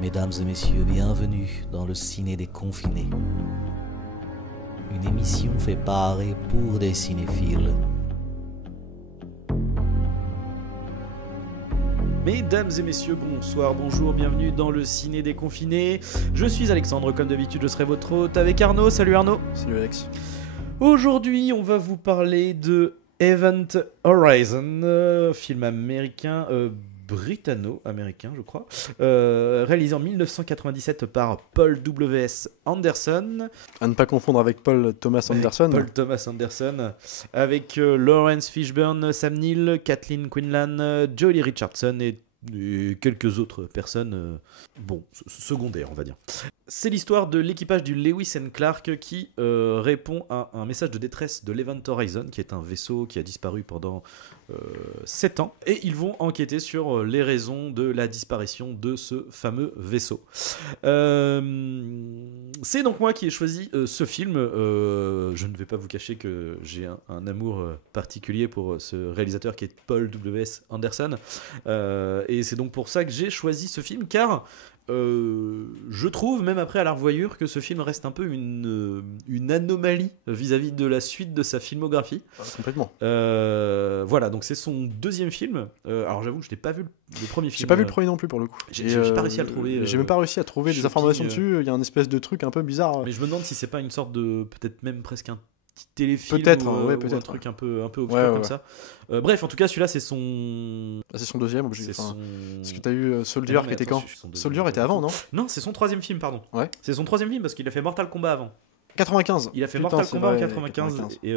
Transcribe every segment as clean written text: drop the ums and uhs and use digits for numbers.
Mesdames et messieurs, bienvenue dans le Ciné des Confinés. Une émission fait par et pour des cinéphiles. Mesdames et messieurs, bonsoir, bonjour, bienvenue dans le Ciné des Confinés. Je suis Alexandre, comme d'habitude je serai votre hôte avec Arnaud. Salut Arnaud. Salut Alex. Aujourd'hui on va vous parler de Event Horizon, film américain, britanno-américain je crois, réalisé en 1997 par Paul W.S. Anderson. À ne pas confondre avec Paul Thomas Anderson. Paul Thomas Anderson, avec Lawrence Fishburne, Sam Neill, Kathleen Quinlan, Joely Richardson et quelques autres personnes, secondaires on va dire. C'est l'histoire de l'équipage du Lewis and Clark qui répond à un message de détresse de l'Event Horizon, qui est un vaisseau qui a disparu pendant 7 ans, et ils vont enquêter sur les raisons de la disparition de ce fameux vaisseau. C'est donc moi qui ai choisi ce film. Je ne vais pas vous cacher que j'ai un amour particulier pour ce réalisateur qui est Paul W.S. Anderson, et c'est donc pour ça que j'ai choisi ce film, car je trouve, même après à la revoyure, que ce film reste un peu une anomalie vis-à-vis de la suite de sa filmographie. Complètement. Voilà, donc c'est son deuxième film. Alors j'avoue que je n'ai pas vu le premier film. J'ai pas vu le premier non plus pour le coup. J'ai pas réussi à le trouver. J'ai même pas réussi à trouver des informations dessus. Il y a un espèce de truc un peu bizarre. Mais je me demande si c'est pas une sorte de, peut-être même presque un petit téléfilm, peut-être, ou un truc un peu obscur comme ça. Bref, en tout cas, celui-là, c'est son... c'est son deuxième. C'est son... son... Parce que t'as eu Soldier qui était quand Soldier était avant, non? Non, c'est son troisième film, pardon. Ouais. C'est son troisième film parce qu'il a fait Mortal Kombat avant. 95. Il a fait Mortal Kombat en 95. Et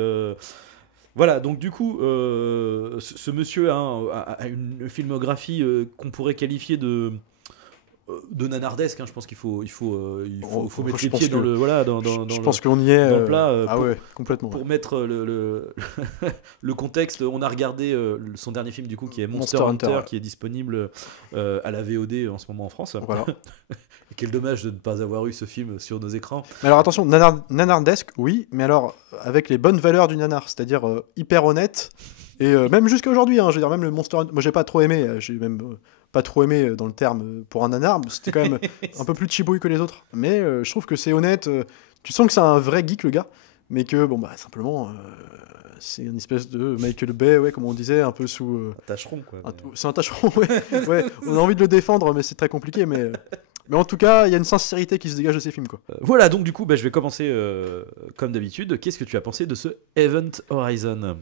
voilà, donc du coup, ce monsieur a une filmographie qu'on pourrait qualifier de nanardesque, hein. Je pense qu'il faut mettre les pieds dans le je pense qu'on y est dans le plat, complètement. Pour mettre le contexte, on a regardé son dernier film du coup qui est Monster Hunter, qui est disponible à la VOD en ce moment en France. Voilà. Et quel dommage de ne pas avoir eu ce film sur nos écrans. Mais alors attention, nanardesque, oui, mais alors avec les bonnes valeurs du nanar, c'est-à-dire hyper honnête, et même jusqu'à aujourd'hui, hein, je veux dire, même le Monster Hunter, moi j'ai pas trop aimé, j'ai même pas trop aimé dans le terme pour un nanar, c'était quand même un peu plus chibouille que les autres, mais je trouve que c'est honnête, tu sens que c'est un vrai geek le gars, mais que simplement c'est une espèce de Michael Bay, ouais, comme on disait, un peu sous un tâcheron quoi. C'est un tâcheron, ouais, on a envie de le défendre, mais c'est très compliqué, mais en tout cas, il y a une sincérité qui se dégage de ces films, quoi. Voilà, donc du coup, je vais commencer comme d'habitude. Qu'est-ce que tu as pensé de ce Event Horizon ?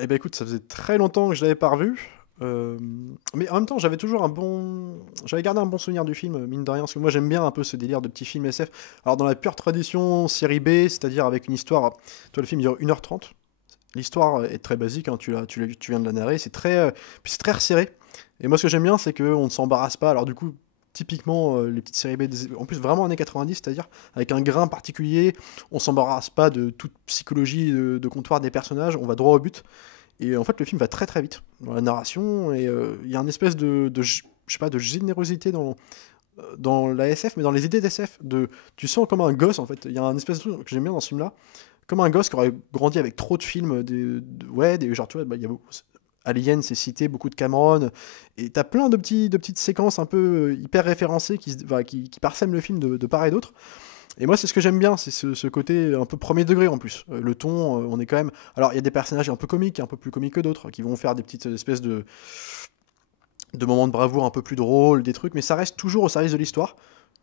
Eh ben écoute, ça faisait très longtemps que je l'avais pas revu. Mais en même temps, j'avais gardé un bon souvenir du film, mine de rien, parce que moi j'aime bien un peu ce délire de petits films SF. Alors dans la pure tradition série B, c'est-à-dire avec une histoire, toi le film dure 1h30, l'histoire est très basique, hein, tu viens de la narrer, c'est très resserré. Et moi ce que j'aime bien, c'est qu'on ne s'embarrasse pas. Alors du coup, typiquement les petites séries B, en plus vraiment années 90, c'est-à-dire avec un grain particulier, on s'embarrasse pas de toute psychologie de comptoir des personnages, on va droit au but. Et en fait, le film va très très vite dans la narration, et il y a une espèce de générosité dans la SF, mais dans les idées d'SF. Tu sens comme un gosse, en fait. Il y a un espèce de truc que j'aime bien dans ce film-là, comme un gosse qui aurait grandi avec trop de films, genre, tu vois, il y a beaucoup... Alien, c'est cité, beaucoup de Cameron, et t'as plein de petites séquences un peu hyper référencées qui parsèment le film de part et d'autre. Et moi, c'est ce que j'aime bien, c'est ce côté un peu premier degré en plus. Le ton, on est quand même... Alors, il y a des personnages un peu comiques, un peu plus comiques que d'autres, qui vont faire des petites espèces de moments de bravoure un peu plus drôles, des trucs, mais ça reste toujours au service de l'histoire.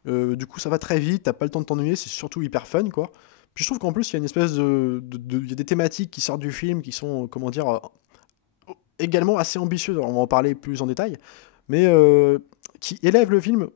Du coup, ça va très vite, t'as pas le temps de t'ennuyer, c'est surtout hyper fun, quoi. Puis je trouve qu'en plus, il y a une espèce il y a des thématiques qui sortent du film, qui sont, comment dire, également assez ambitieuses. Alors, on va en parler plus en détail, mais qui élèvent le film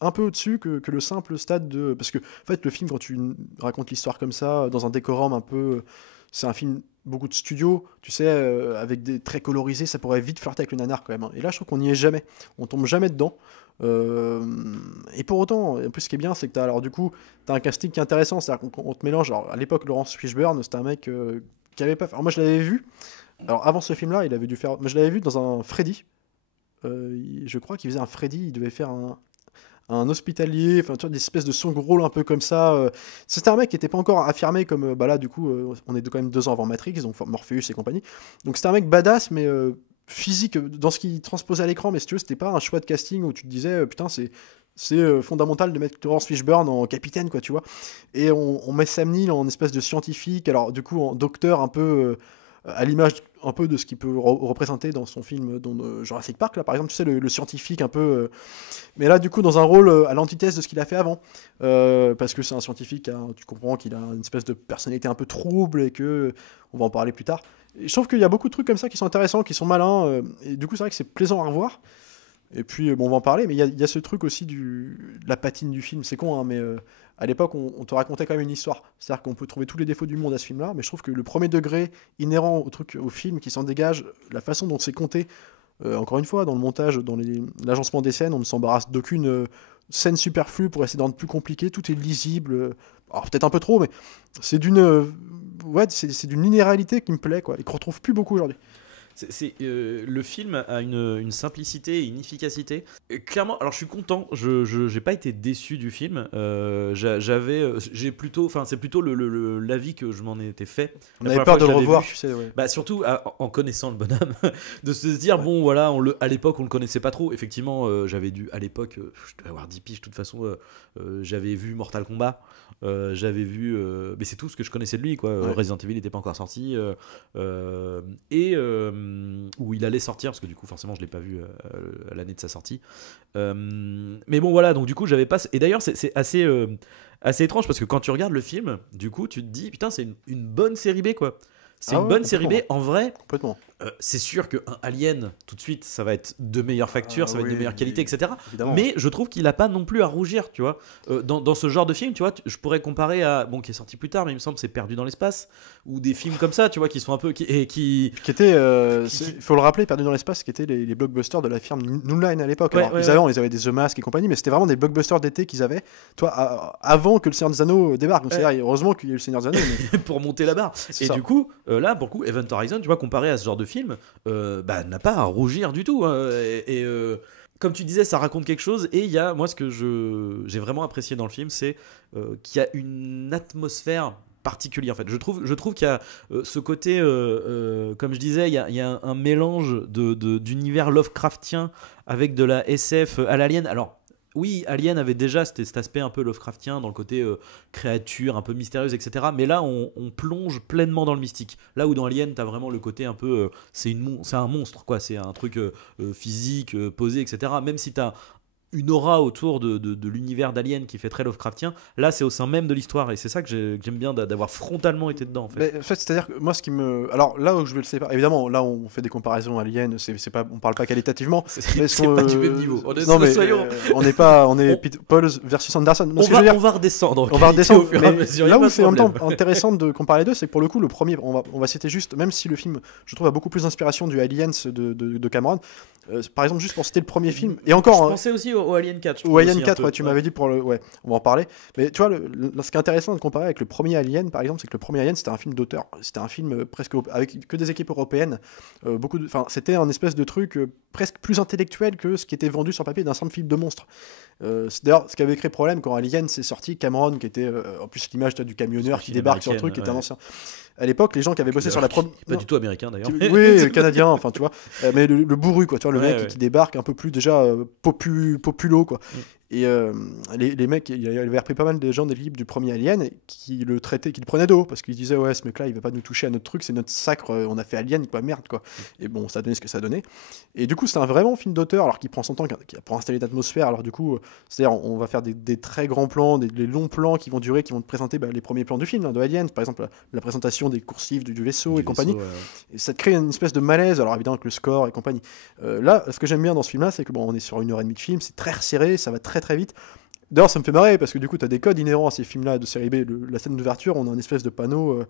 un peu au-dessus que le simple stade de... Parce que, en fait, le film, quand tu racontes l'histoire comme ça, dans un décorum un peu... C'est un film, beaucoup de studio, tu sais, avec des traits colorisés, ça pourrait vite flirter avec le nanar, quand même. Et là, je trouve qu'on n'y est jamais. On tombe jamais dedans. Et pour autant, en plus, ce qui est bien, c'est que t'as un casting qui est intéressant. C'est-à-dire qu'on te mélange... Alors, à l'époque, Lawrence Fishburne, c'était un mec qui avait pas fait... Alors, moi, je l'avais vu. Alors, avant ce film-là, il avait dû faire... Moi, je l'avais vu dans un Freddy. Je crois qu'il faisait un Freddy. Il devait faire un hospitalier, enfin tu vois, des espèces de second rôle un peu comme ça. C'était un mec qui n'était pas encore affirmé comme là du coup on est quand même 2 ans avant Matrix, donc Morpheus et compagnie. Donc c'était un mec badass mais physique dans ce qu'il transposait à l'écran, mais si tu veux c'était pas un choix de casting où tu te disais putain c'est c'est fondamental de mettre Laurence Fishburne en capitaine, quoi, tu vois. Et on met Sam Neill en espèce de scientifique, alors du coup en docteur un peu à l'image un peu de ce qu'il peut représenter dans son film Jurassic Park, là, par exemple, tu sais, le scientifique un peu... mais là, du coup, dans un rôle à l'antithèse de ce qu'il a fait avant. Parce que c'est un scientifique, hein, tu comprends qu'il a une espèce de personnalité un peu trouble et que... On va en parler plus tard. Et je trouve qu'il y a beaucoup de trucs comme ça qui sont intéressants, qui sont malins. Et du coup, c'est vrai que c'est plaisant à revoir. Et puis, bon, on va en parler, mais il y a ce truc aussi de la patine du film. C'est con, hein, mais à l'époque, on te racontait quand même une histoire. C'est-à-dire qu'on peut trouver tous les défauts du monde à ce film-là, mais je trouve que le premier degré inhérent au film qui s'en dégage, la façon dont c'est compté, encore une fois, dans le montage, dans l'agencement des scènes, on ne s'embarrasse d'aucune scène superflue pour essayer de rendre plus compliqué. Tout est lisible. Alors, peut-être un peu trop, mais c'est c'est d'une linéarité qui me plaît, quoi, et qu'on retrouve plus beaucoup aujourd'hui. Le film a une simplicité et une efficacité. Et clairement, alors je suis content. Je n'ai pas été déçu du film. J'ai plutôt, enfin c'est plutôt l'avis que je m'en étais fait. On avait peur de le revoir, tu sais. Ouais. Bah surtout en connaissant le bonhomme, de se dire bon voilà, à l'époque on le connaissait pas trop. Effectivement, j'avais dû à l'époque, je devais avoir 10 piges de toute façon. J'avais vu Mortal Kombat. J'avais vu, mais c'est tout ce que je connaissais de lui, quoi. Ouais. Resident Evil n'était pas encore sorti, où il allait sortir, parce que du coup forcément je l'ai pas vu à l'année de sa sortie. Mais bon voilà, donc du coup j'avais pas. Et d'ailleurs c'est assez étrange parce que quand tu regardes le film, du coup tu te dis putain c'est une bonne série B, quoi. C'est une bonne série B en vrai. Complètement. C'est sûr qu'un Alien, tout de suite, ça va être de meilleure facture, ça va être de meilleure qualité, etc. Évidemment. Mais je trouve qu'il n'a pas non plus à rougir, tu vois. Dans ce genre de film, tu vois, je pourrais comparer à, bon, qui est sorti plus tard, mais il me semble que c'est Perdu dans l'espace, ou des films comme ça, tu vois, qui sont un peu... Qui était, il faut le rappeler, Perdu dans l'espace, qui étaient les blockbusters de la firme New Line à l'époque. Ouais, Alors, ils avaient des The Mask et compagnie, mais c'était vraiment des blockbusters d'été qu'ils avaient, toi, avant que le Seigneur des Anneaux débarque. Donc, c'est-à-dire, heureusement qu'il y a eu le Seigneur des Anneaux. Mais... pour monter la barre. Et du coup, là, pour le coup, Event Horizon, tu vois, comparé à ce genre de film, n'a pas à rougir du tout. Hein. Comme tu disais, ça raconte quelque chose. Et il y a, moi, ce que j'ai vraiment apprécié dans le film, c'est qu'il y a une atmosphère particulière. En fait, je trouve qu'il y a ce côté, comme je disais, il y a un mélange d'univers Lovecraftien avec de la SF à l'Alien. Alors, oui, Alien avait déjà cet aspect un peu Lovecraftien dans le côté créature un peu mystérieuse, etc. Mais là, on plonge pleinement dans le mystique. Là où dans Alien, t'as vraiment le côté un peu... c'est un monstre, quoi. C'est un truc physique, posé, etc. Même si t'as une aura autour de l'univers d'Alien qui fait très Lovecraftien, là c'est au sein même de l'histoire et c'est ça que j'aime bien d'avoir frontalement été dedans, en fait. Mais, en fait, c'est-à-dire que moi ce qui me... Alors là où je vais le séparer, évidemment là on fait des comparaisons Alien, c'est pas, on parle pas qualitativement, c'est pas du même niveau. On n'est pas, Paul versus Anderson. On va redescendre. On va redescendre. Mais là où c'est en même temps intéressant de comparer les deux, c'est que pour le coup le premier, on va citer juste, même si le film je trouve a beaucoup plus d'inspiration du Aliens de Cameron. Par exemple, juste pour citer le premier film, et encore. Je pensais aussi au Alien 4. Au Alien 4, ouais, tu m'avais dit pour le. Ouais, on va en parler. Mais tu vois, ce qui est intéressant de comparer avec le premier Alien, par exemple, c'est que le premier Alien, c'était un film d'auteur. C'était un film presque avec que des équipes européennes. C'était un espèce de truc presque plus intellectuel que ce qui était vendu sur papier d'un simple film de monstre. C'est d'ailleurs ce qui avait créé problème quand Alien s'est sorti. Cameron, qui était en plus l'image du camionneur qui débarque sur le truc, qui était un ancien. À l'époque, les gens qui avaient bossé sur la première. Pas du tout américain d'ailleurs. Oui, canadien, enfin tu vois. Mais le bourru, quoi, tu vois, le mec qui débarque un peu plus déjà populo, quoi. Et les mecs, il avait repris pas mal de gens de l'équipe du premier Alien qui le prenaient d'eau parce qu'ils disaient ouais, ce mec-là, il va pas nous toucher à notre truc, c'est notre sacre, on a fait Alien, quoi, merde, quoi. Et bon, ça a donné ce que ça a donné. Et du coup, c'est un vraiment film d'auteur, alors qu'il prend son temps pour installer l'atmosphère. Alors du coup, c'est-à-dire, on va faire des très grands plans, des longs plans qui vont te présenter les premiers plans du film, hein, de Alien, par exemple la présentation des coursives du vaisseau et compagnie. Et ça te crée une espèce de malaise, alors évidemment avec le score et compagnie. Là, ce que j'aime bien dans ce film-là, c'est que bon, on est sur 1h30 de film, c'est très resserré, ça va très très vite. D'ailleurs, ça me fait marrer parce que du coup, tu as des codes inhérents à ces films-là de série B. La scène d'ouverture, on a une espèce de panneau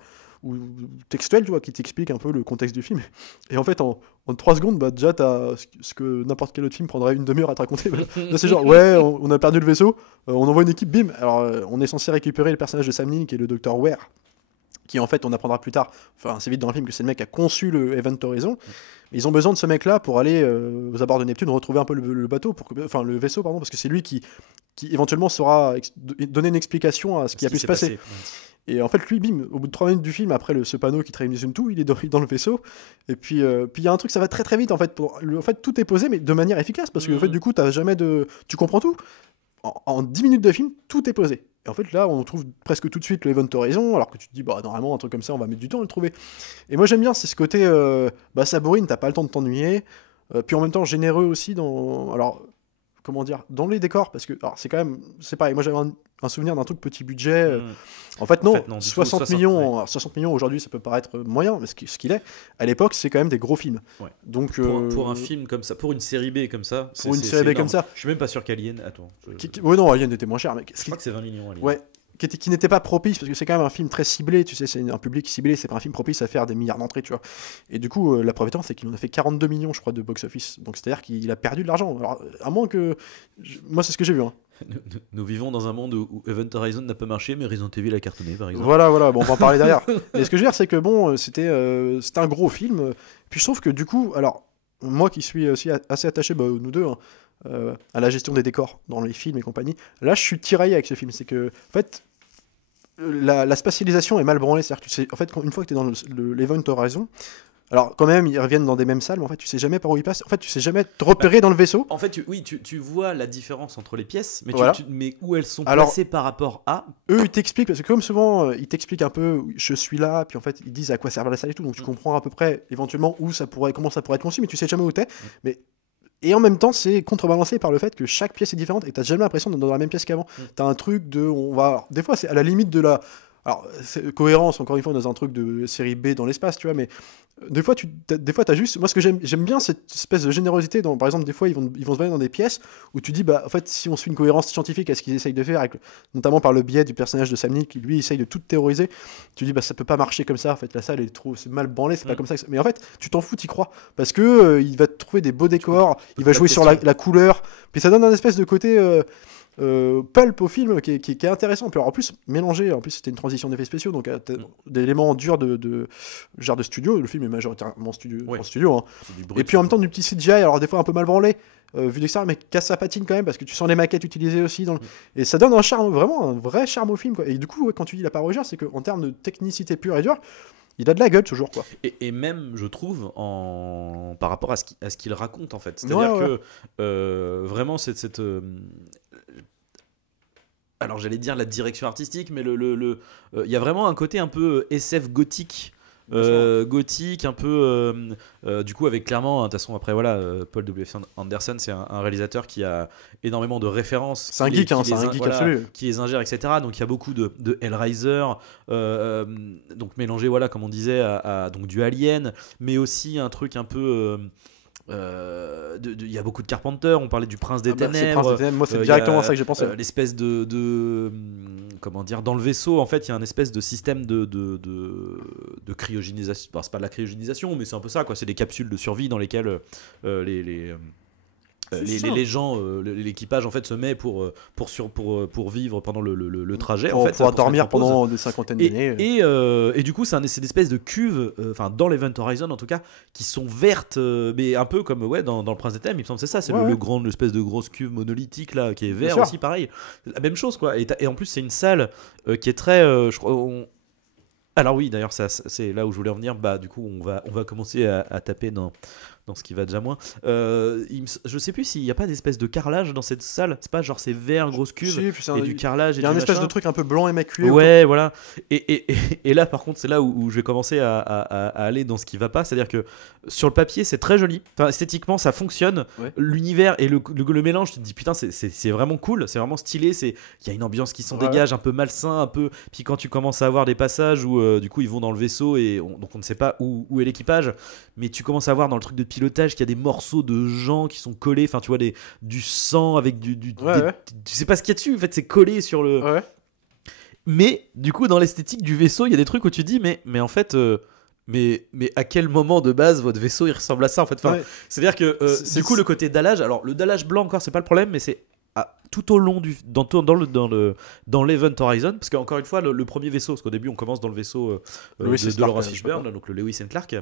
textuel, tu vois, qui t'explique un peu le contexte du film. Et en fait, en 3 secondes, déjà, tu as ce que n'importe quel autre film prendrait une demi-heure à te raconter. Là, c'est genre, ouais, on a perdu le vaisseau, on envoie une équipe, bim. Alors, on est censé récupérer le personnage de Sam Neill, qui est le docteur Ware, qui en fait, on apprendra plus tard, enfin assez vite dans le film, que c'est le mec qui a conçu le Event Horizon. Mais ils ont besoin de ce mec-là pour aller aux abords de Neptune, retrouver un peu le vaisseau, pardon, parce que c'est lui qui éventuellement saura donner une explication à ce qui a pu se passer. Et en fait, lui, bim, au bout de 3 minutes du film, après ce panneau qui te résume tout, il est dans le vaisseau. Et puis il y a un truc, ça va très très vite en fait. En fait, tout est posé, mais de manière efficace, parce que en fait, du coup, tu comprends tout. en 10 minutes de film, tout est posé. Et en fait, là, on trouve presque tout de suite le Event Horizon, alors que tu te dis, bah, normalement, un truc comme ça, on va mettre du temps à le trouver. Et moi, j'aime bien, c'est ce côté, ça bourrine, t'as pas le temps de t'ennuyer, puis en même temps, généreux aussi dans. Alors, comment dire, dans les décors, parce que alors, c'est quand même, c'est pareil, moi j'avais un souvenir d'un truc petit budget. En fait, non, non, du tout, 60 millions, alors, 60 millions aujourd'hui, ça peut paraître moyen, mais ce qu'il est, à l'époque, c'est quand même des gros films. Ouais. Donc, pour un film comme ça, pour une série B comme ça, pour une série B comme ça. Je suis même pas sûr qu'Alien. Attends. Ouais, non, Alien était moins cher, mais je crois que c'est 20 millions. Alien. Ouais. Qui n'était pas propice, parce que c'est quand même un film très ciblé, tu sais, c'est un public ciblé, c'est pas un film propice à faire des milliards d'entrées, tu vois. Et du coup, la preuve étant, c'est qu'il en a fait 42 millions, je crois, de box-office. Donc c'est-à-dire qu'il a perdu de l'argent. Alors, à moins que. Moi, c'est ce que j'ai vu. Hein. Nous vivons dans un monde où Event Horizon n'a pas marché, mais Resident Evil a cartonné, par exemple. Voilà, bon, on va en parler derrière. Mais ce que je veux dire, c'est que bon, c'était un gros film. Puis je trouve que du coup, alors, moi qui suis aussi assez attaché, nous deux, hein, à la gestion des décors dans les films et compagnie, là, je suis tiraillé avec ce film. C'est que, en fait. La spatialisation est mal branlée, c'est-à-dire que tu sais, en fait, une fois que tu es dans l'Event Horizon, alors quand même ils reviennent dans des mêmes salles, mais en fait tu sais jamais par où ils passent, en fait tu sais jamais te repérer dans le vaisseau. En fait, tu vois la différence entre les pièces, mais, voilà. Mais où elles sont placées par rapport à. Eux ils t'expliquent, parce que comme souvent ils t'expliquent un peu, je suis là, puis en fait ils disent à quoi sert la salle et tout, donc tu comprends à peu près éventuellement comment ça pourrait être conçu, mais tu sais jamais où t'es. Mais et en même temps, c'est contrebalancé par le fait que chaque pièce est différente et t'as jamais l'impression d'être dans la même pièce qu'avant. T'as un truc de. Des fois, c'est à la limite de la. Alors, c'est cohérence, encore une fois, dans un truc de série B dans l'espace, tu vois, mais des fois, t'as juste. Moi, ce que j'aime bien, cette espèce de générosité. Par exemple, des fois, ils vont se mettre dans des pièces où tu dis, en fait, si on suit une cohérence scientifique à ce qu'ils essayent de faire, notamment par le biais du personnage de Sam Neill qui, lui, essaye de tout théoriser, tu dis, ça peut pas marcher comme ça. En fait, la salle, c'est mal branlé, c'est pas comme ça. Mais en fait, tu t'en fous, t'y crois. Parce que il va te trouver des beaux décors, il va jouer sur la couleur, puis ça donne un espèce de côté. Pulp au film qui est intéressant. Puis alors, en plus mélangé, en plus c'était une transition d'effets spéciaux, donc d'éléments durs de genre de studio. Le film est majoritairement en studio, hein. Et puis en même temps du petit CGI, alors des fois un peu mal branlé vu d'extérieur, mais casse sa patine quand même parce que tu sens les maquettes utilisées aussi et ça donne un charme, vraiment un vrai charme au film, quoi. Et du coup quand tu dis la parodière, c'est qu'en termes de technicité pure et dure, il a de la gueule toujours, quoi. Et même, je trouve, par rapport à ce qu'il raconte, en fait. C'est-à-dire que vraiment, cette alors j'allais dire la direction artistique, mais il y a vraiment un côté un peu SF gothique. Gothique, un peu du coup avec clairement, de toute façon après voilà, Paul W.F. Anderson c'est un réalisateur qui a énormément de références, c'est un geek, absolu, qui les ingère, etc. Donc il y a beaucoup de Hellraiser, donc mélangé, voilà, comme on disait, à donc du Alien, mais aussi un truc un peu il y a beaucoup de Carpenter, on parlait du Prince des Ténèbres. Moi c'est directement ça que j'ai pensé. L'espèce de comment dire, dans le vaisseau en fait il y a un espèce de système de cryogénisation. C'est pas de la cryogénisation, mais c'est un peu ça, quoi. C'est des capsules de survie dans lesquelles les gens, l'équipage en fait se met pour vivre pendant le trajet, pour, en fait, pour dormir pendant des cinquantaines d'années. Et du coup c'est une espèce de cuve, enfin dans l'Event Horizon en tout cas, qui sont vertes, mais un peu comme dans le Prince des Ténèbres, il me semble que c'est ça, c'est l'espèce de grosse cuve monolithique là qui est vert aussi, pareil, la même chose, quoi. Et en plus c'est une salle qui est très je crois, alors oui, d'ailleurs c'est là où je voulais en venir. Du coup on va commencer à taper dans ce qui va déjà moins. Je sais plus s'il n'y a pas d'espèce de carrelage dans cette salle. C'est pas genre c'est vert, grosse cuve, et du carrelage. Il y a un espèce de truc un peu blanc émaculé. Ouais, voilà. Et là, par contre, c'est là où je vais commencer à aller dans ce qui va pas. C'est-à-dire que sur le papier, c'est très joli. Enfin, esthétiquement, ça fonctionne. Ouais. L'univers et le mélange, tu te dis putain, c'est vraiment cool. C'est vraiment stylé. Il y a une ambiance qui s'en dégage, un peu malsain, un peu. Puis quand tu commences à avoir des passages où du coup ils vont dans le vaisseau et donc on ne sait pas où est l'équipage, mais tu commences à voir dans le truc de pilotage qu'il y a des morceaux de gens qui sont collés, enfin tu vois du sang avec tu sais pas ce qu'il y a dessus, en fait c'est collé sur le mais du coup dans l'esthétique du vaisseau il y a des trucs où tu dis mais en fait mais à quel moment de base votre vaisseau il ressemble à ça, en fait, enfin, c'est à dire que du coup le côté dallage, alors le dallage blanc encore c'est pas le problème, mais c'est tout au long dans l'Event Horizon, parce qu'encore une fois le premier vaisseau, parce qu'au début on commence dans le vaisseau de Laurence Fishburne, donc le Lewis and Clark,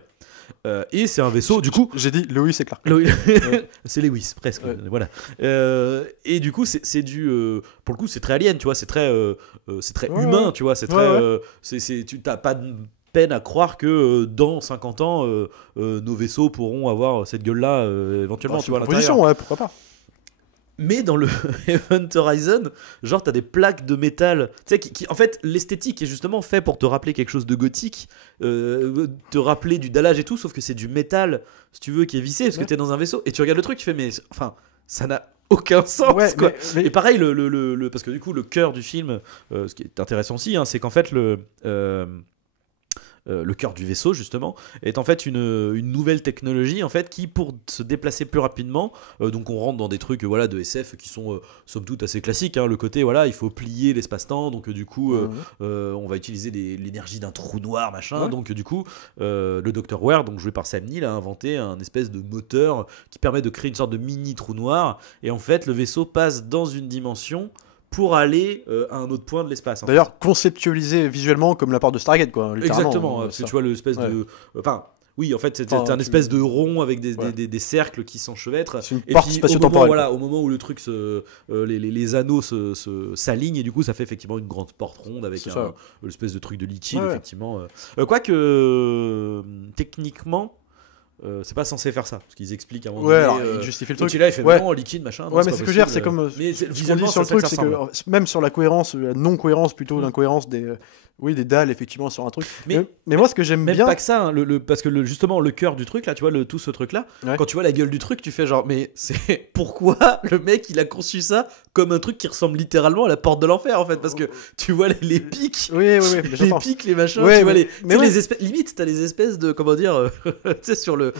et c'est un vaisseau du coup j'ai dit Lewis et Clark. C'est Lewis presque, voilà, et du coup c'est du pour le coup c'est très alien, tu vois, c'est très humain, tu vois, c'est très tu t'as pas de peine à croire que dans 50 ans nos vaisseaux pourront avoir cette gueule là éventuellement, tu vois, à l'intérieur. Proposition, pourquoi pas. Mais dans le Event Horizon, genre t'as des plaques de métal, tu sais, en fait l'esthétique est justement fait pour te rappeler quelque chose de gothique, te rappeler du dallage et tout, sauf que c'est du métal, si tu veux, qui est vissé, parce que t'es dans un vaisseau, et tu regardes le truc, tu fais mais enfin ça n'a aucun sens quoi. Et pareil parce que du coup le cœur du film, ce qui est intéressant aussi, hein, c'est qu'en fait le cœur du vaisseau justement est en fait une nouvelle technologie en fait qui pour se déplacer plus rapidement, donc on rentre dans des trucs voilà de SF qui sont somme toute assez classiques, hein, le côté voilà il faut plier l'espace-temps, donc du coup on va utiliser l'énergie d'un trou noir machin, donc du coup le Dr Ware, donc joué par Sam Neill, a inventé un espèce de moteur qui permet de créer une sorte de mini trou noir, et en fait le vaisseau passe dans une dimension pour aller à un autre point de l'espace. D'ailleurs, conceptualisé visuellement comme la porte de Stargate, quoi. Exactement, parce que tu vois l'espèce de... Enfin, oui, en fait, c'était un espèce de rond avec des cercles qui s'enchevêtrent. C'est une porte spatio-temporelle. Au moment où le truc les anneaux s'alignent, et du coup, ça fait effectivement une grande porte ronde avec l'espèce de truc de liquide, effectivement. Quoique, techniquement... c'est pas censé faire ça, parce qu'ils expliquent à un moment donné. Alors, ils justifient le truc. Là, il fait non, liquide, machin. Non, mais c'est ce que je veux dire, c'est comme. Mais ce qu'on dit sur le truc, c'est que même sur la cohérence, la non-cohérence plutôt, l'incohérence des dalles, effectivement, sur un truc. Mais moi, ce que j'aime bien. Même pas que ça, hein, parce que justement, le cœur du truc, là, tu vois, tout ce truc-là, quand tu vois la gueule du truc, tu fais genre, mais c'est pourquoi le mec, il a conçu ça comme un truc qui ressemble littéralement à la porte de l'enfer, en fait, parce que tu vois les pics. Oui, les pics, les machins, tu vois les espèces. Limite, t'as les espèces de. Comment dire tu sais, sur le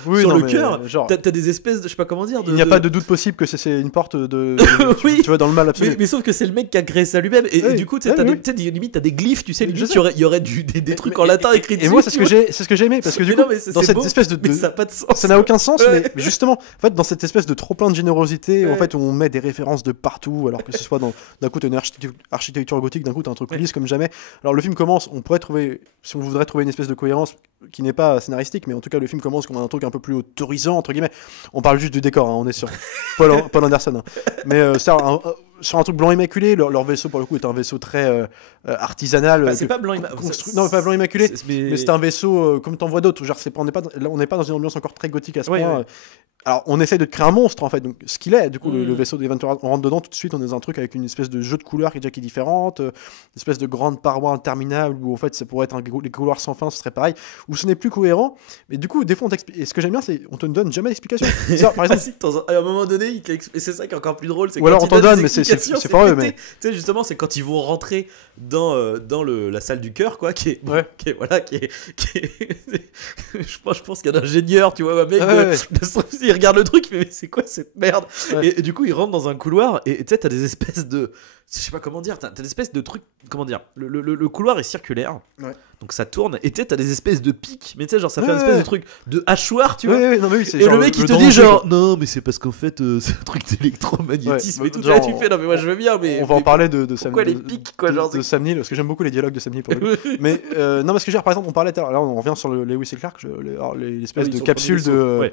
cœur, t'as des espèces de. Je sais pas comment dire. Il n'y a pas de doute possible que c'est une porte de. Tu vois, dans le mal absolu. Mais sauf que c'est le mec qui a créé ça lui-même, et du coup, tu sais, limite, t'as des glyphes, tu sais, limite, il y aurait des trucs en latin écrits dessus. Et moi, c'est ce que j'ai aimé, parce que du coup, dans cette espèce de. Ça n'a pas de sens. Ça n'a aucun sens, mais justement, en fait, dans cette espèce de trop-plein de générosité, en fait, on met des références de partout, alors que ce soit d'un coup, t'as une architecture gothique, d'un coup, t'as un truc lisse comme jamais. Alors, le film commence, on pourrait trouver, si on voudrait trouver une espèce de cohérence qui n'est pas scénaristique, mais en tout cas, le film commence comme un truc un peu plus autorisant, entre guillemets. On parle juste du décor, hein, on est sur Paul Anderson. Hein. Mais sur un truc blanc immaculé, leur vaisseau, pour le coup, est un vaisseau très artisanal. C'est pas blanc immaculé. Non, pas blanc immaculé, mais c'est un vaisseau comme t'en vois d'autres. Genre, on n'est pas dans une ambiance encore très gothique à ce point. Ouais. Alors, on essaye de créer un monstre, en fait. Donc, ce qu'il est, du coup, le vaisseau d'Event Horizon, on rentre dedans tout de suite, on est dans un truc avec une espèce de jeu de couleurs qui est différente, une espèce de grande paroi interminable où, en fait, ça pourrait être des couloirs sans fin, ce serait pareil, où ce n'est plus cohérent. Mais du coup, des fois, et ce que j'aime bien, c'est on te donne jamais d'explication. Par exemple, à un moment donné, et c'est ça qui est encore plus drôle. Ou alors on t'en donne, mais c'est foireux. Mais... Tu sais, justement, c'est quand ils vont rentrer dans la salle du cœur, quoi, qui est je pense qu'il y a un ingénieur, tu vois, un mec il regarde le truc, mais c'est quoi cette merde, et du coup il rentre dans un couloir, et tu sais, t'as des espèces de, je sais pas comment dire, t'as des espèces de trucs, comment dire, le couloir est circulaire, donc ça tourne, et tu sais, t'as des espèces de pics, mais tu sais, genre ça fait une espèce de truc de hachoir, tu vois, et le mec il te dit genre non mais c'est parce qu'en fait c'est un truc d'électromagnétisme et tout, là tu fais non mais moi je veux bien, mais on va en parler de Sam Neill, les pics, quoi, genre de Sam Neill, parce que j'aime beaucoup les dialogues de Sam Neill pour le coup. Mais non, parce que par exemple on parlait là on revient sur le Lewis et Clark, l'espèce de capsule de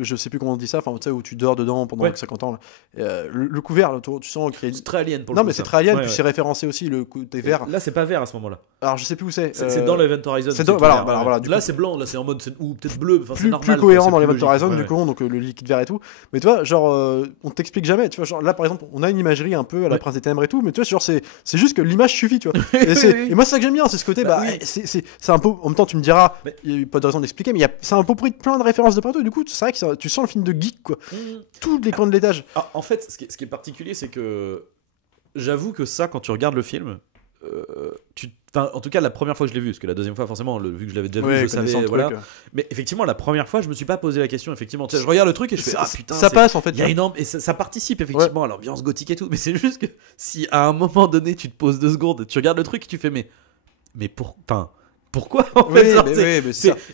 je sais plus comment on dit ça, enfin tu sais, où tu dors dedans pendant 50 ans là. Le couvert là, tu sens qu'il y a c'est très alien pour le coup. Non mais c'est très alien, puis c'est référencé aussi le côté vert. Là c'est pas vert à ce moment-là. Alors je sais plus où c'est. C'est dans l'Event Horizon. Voilà. Là c'est blanc, là c'est en mode ou peut-être bleu, enfin c'est normal. Plus cohérent dans l'Event Horizon du coup, donc le liquide vert et tout. Mais tu vois, genre on t'explique jamais, tu vois, genre là par exemple, on a une imagerie un peu à la Prince des Ténèbres et tout, mais tu vois, genre c'est juste que l'image suffit, tu vois. Et moi c'est ça que j'aime bien, c'est ce côté c'est un peu, en même temps tu me diras, il y a pas de raison d'expliquer, mais c'est un peu pris de plein de références de partout, et du coup c'est vrai que tu sens le film de geek, quoi. Tous les coins de l'étage. En fait, ce qui est particulier, c'est que j'avoue que ça, quand tu regardes le film, en tout cas la première fois que je l'ai vu, parce que la deuxième fois forcément vu que je l'avais déjà vu, je savais, voilà. Mais effectivement la première fois je me suis pas posé la question, effectivement, tu sais, je regarde le truc et je fais putain, ça passe en fait, il y a énorme, et ça participe effectivement à l'ambiance gothique et tout, mais c'est juste que si à un moment donné tu te poses 2 secondes, tu regardes le truc et tu fais mais pourquoi en fait,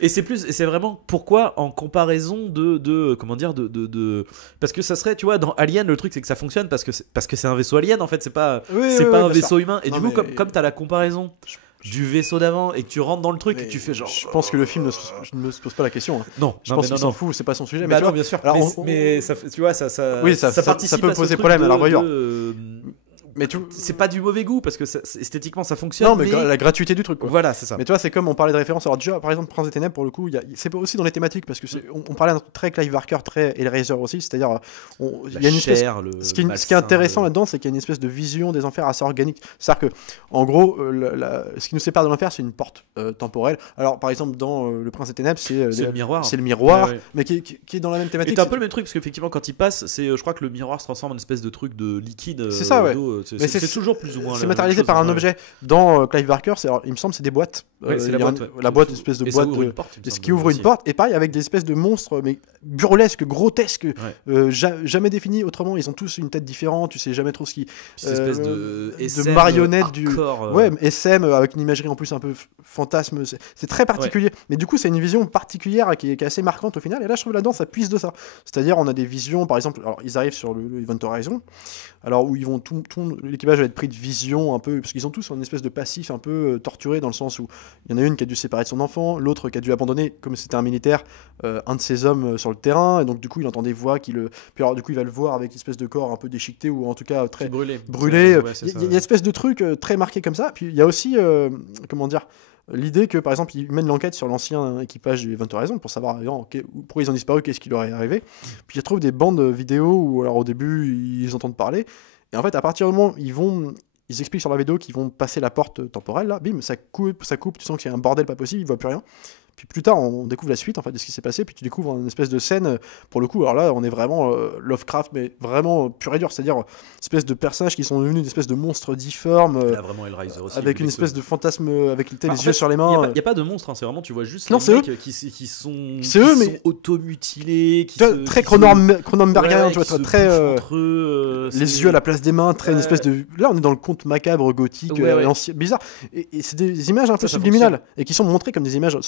et c'est vraiment pourquoi en comparaison de comment dire de parce que ça serait, tu vois, dans Alien le truc c'est que ça fonctionne parce que c'est un vaisseau alien en fait, c'est pas un vaisseau humain, et du coup comme t'as la comparaison du vaisseau d'avant et que tu rentres dans le truc et tu fais genre je pense que le film ne se pose pas la question, hein. Non, je pense qu'il s'en fout, c'est pas son sujet, mais non, bien sûr, alors mais ça, tu vois, ça participe, ça peut poser problème. Alors voyons, Mais c'est pas du mauvais goût parce que esthétiquement ça fonctionne. Non, mais la gratuité du truc, quoi. Voilà, c'est ça. Mais tu vois, c'est comme on parlait de références. Alors déjà, par exemple, Prince des Ténèbres, pour le coup, c'est aussi dans les thématiques parce que on parlait d'un truc très Clive Barker, très Hellraiser aussi, c'est-à-dire il y a une espèce. Ce qui est intéressant là-dedans, c'est qu'il y a une espèce de vision des enfers assez organique. C'est-à-dire que, en gros, ce qui nous sépare de l'enfer, c'est une porte temporelle. Alors, par exemple, dans Le Prince des Ténèbres, c'est le miroir. C'est le miroir, ouais. Mais qui est dans la même thématique. C'est un peu le même truc parce qu'effectivement, quand il passe, je crois que le miroir se transforme en une espèce de truc de liquide. C'est ça, ouais. C'est toujours plus ou moins. C'est matérialisé par un objet. Dans Clive Barker, il me semble, c'est des boîtes. C'est la boîte, une espèce de boîte qui ouvre une porte. Et pareil, avec des espèces de monstres, mais burlesques, grotesques, jamais définis autrement. Ils ont tous une tête différente. Tu sais jamais trop ce qui. Cette espèce de marionnette du. Ouais, SM avec une imagerie en plus un peu fantasme. C'est très particulier. Ouais. Mais du coup, c'est une vision particulière qui est assez marquante au final. Et là, je trouve là-dedans, ça puise de ça. C'est-à-dire, on a des visions, par exemple. Alors, ils arrivent sur le Event Horizon. Alors, où ils vont l'équipage va être pris de vision un peu, parce qu'ils ont tous une espèce de passif un peu torturé, dans le sens où il y en a une qui a dû se séparer de son enfant, l'autre qui a dû abandonner, comme c'était un militaire, un de ses hommes sur le terrain, et donc du coup il entend des voix puis alors du coup il va le voir avec une espèce de corps un peu déchiqueté, ou en tout cas très brûlé. Il y a une espèce de truc très marqué comme ça. Puis il y a aussi comment dire, l'idée que, par exemple, ils mènent l'enquête sur l'ancien équipage du Event Horizon pour savoir pourquoi ils ont disparu, qu'est-ce qui leur est arrivé. Puis ils trouvent des bandes vidéo où, alors au début, ils entendent parler. Et en fait, à partir du moment où ils expliquent sur la vidéo qu'ils vont passer la porte temporelle, là, bim, ça coupe, tu sens qu'il y a un bordel pas possible, ils voient plus rien. Puis plus tard, on découvre la suite en fait de ce qui s'est passé, puis tu découvres une espèce de scène, pour le coup, alors là, on est vraiment Lovecraft, mais vraiment pur et dur, c'est-à-dire une espèce de personnages qui sont devenus une espèce de monstres difformes, vraiment Hellraiser aussi, avec une espèce de fantasme, avec les yeux sur les mains. Il n'y a pas de monstres, hein, c'est vraiment, tu vois juste les mecs qui sont automutilés, très Cronenbergien, tu vois, très les yeux à la place des mains, très une espèce de. Là, on est dans le conte macabre, gothique, bizarre, et c'est des images un peu subliminales, et qui sont montrées comme des images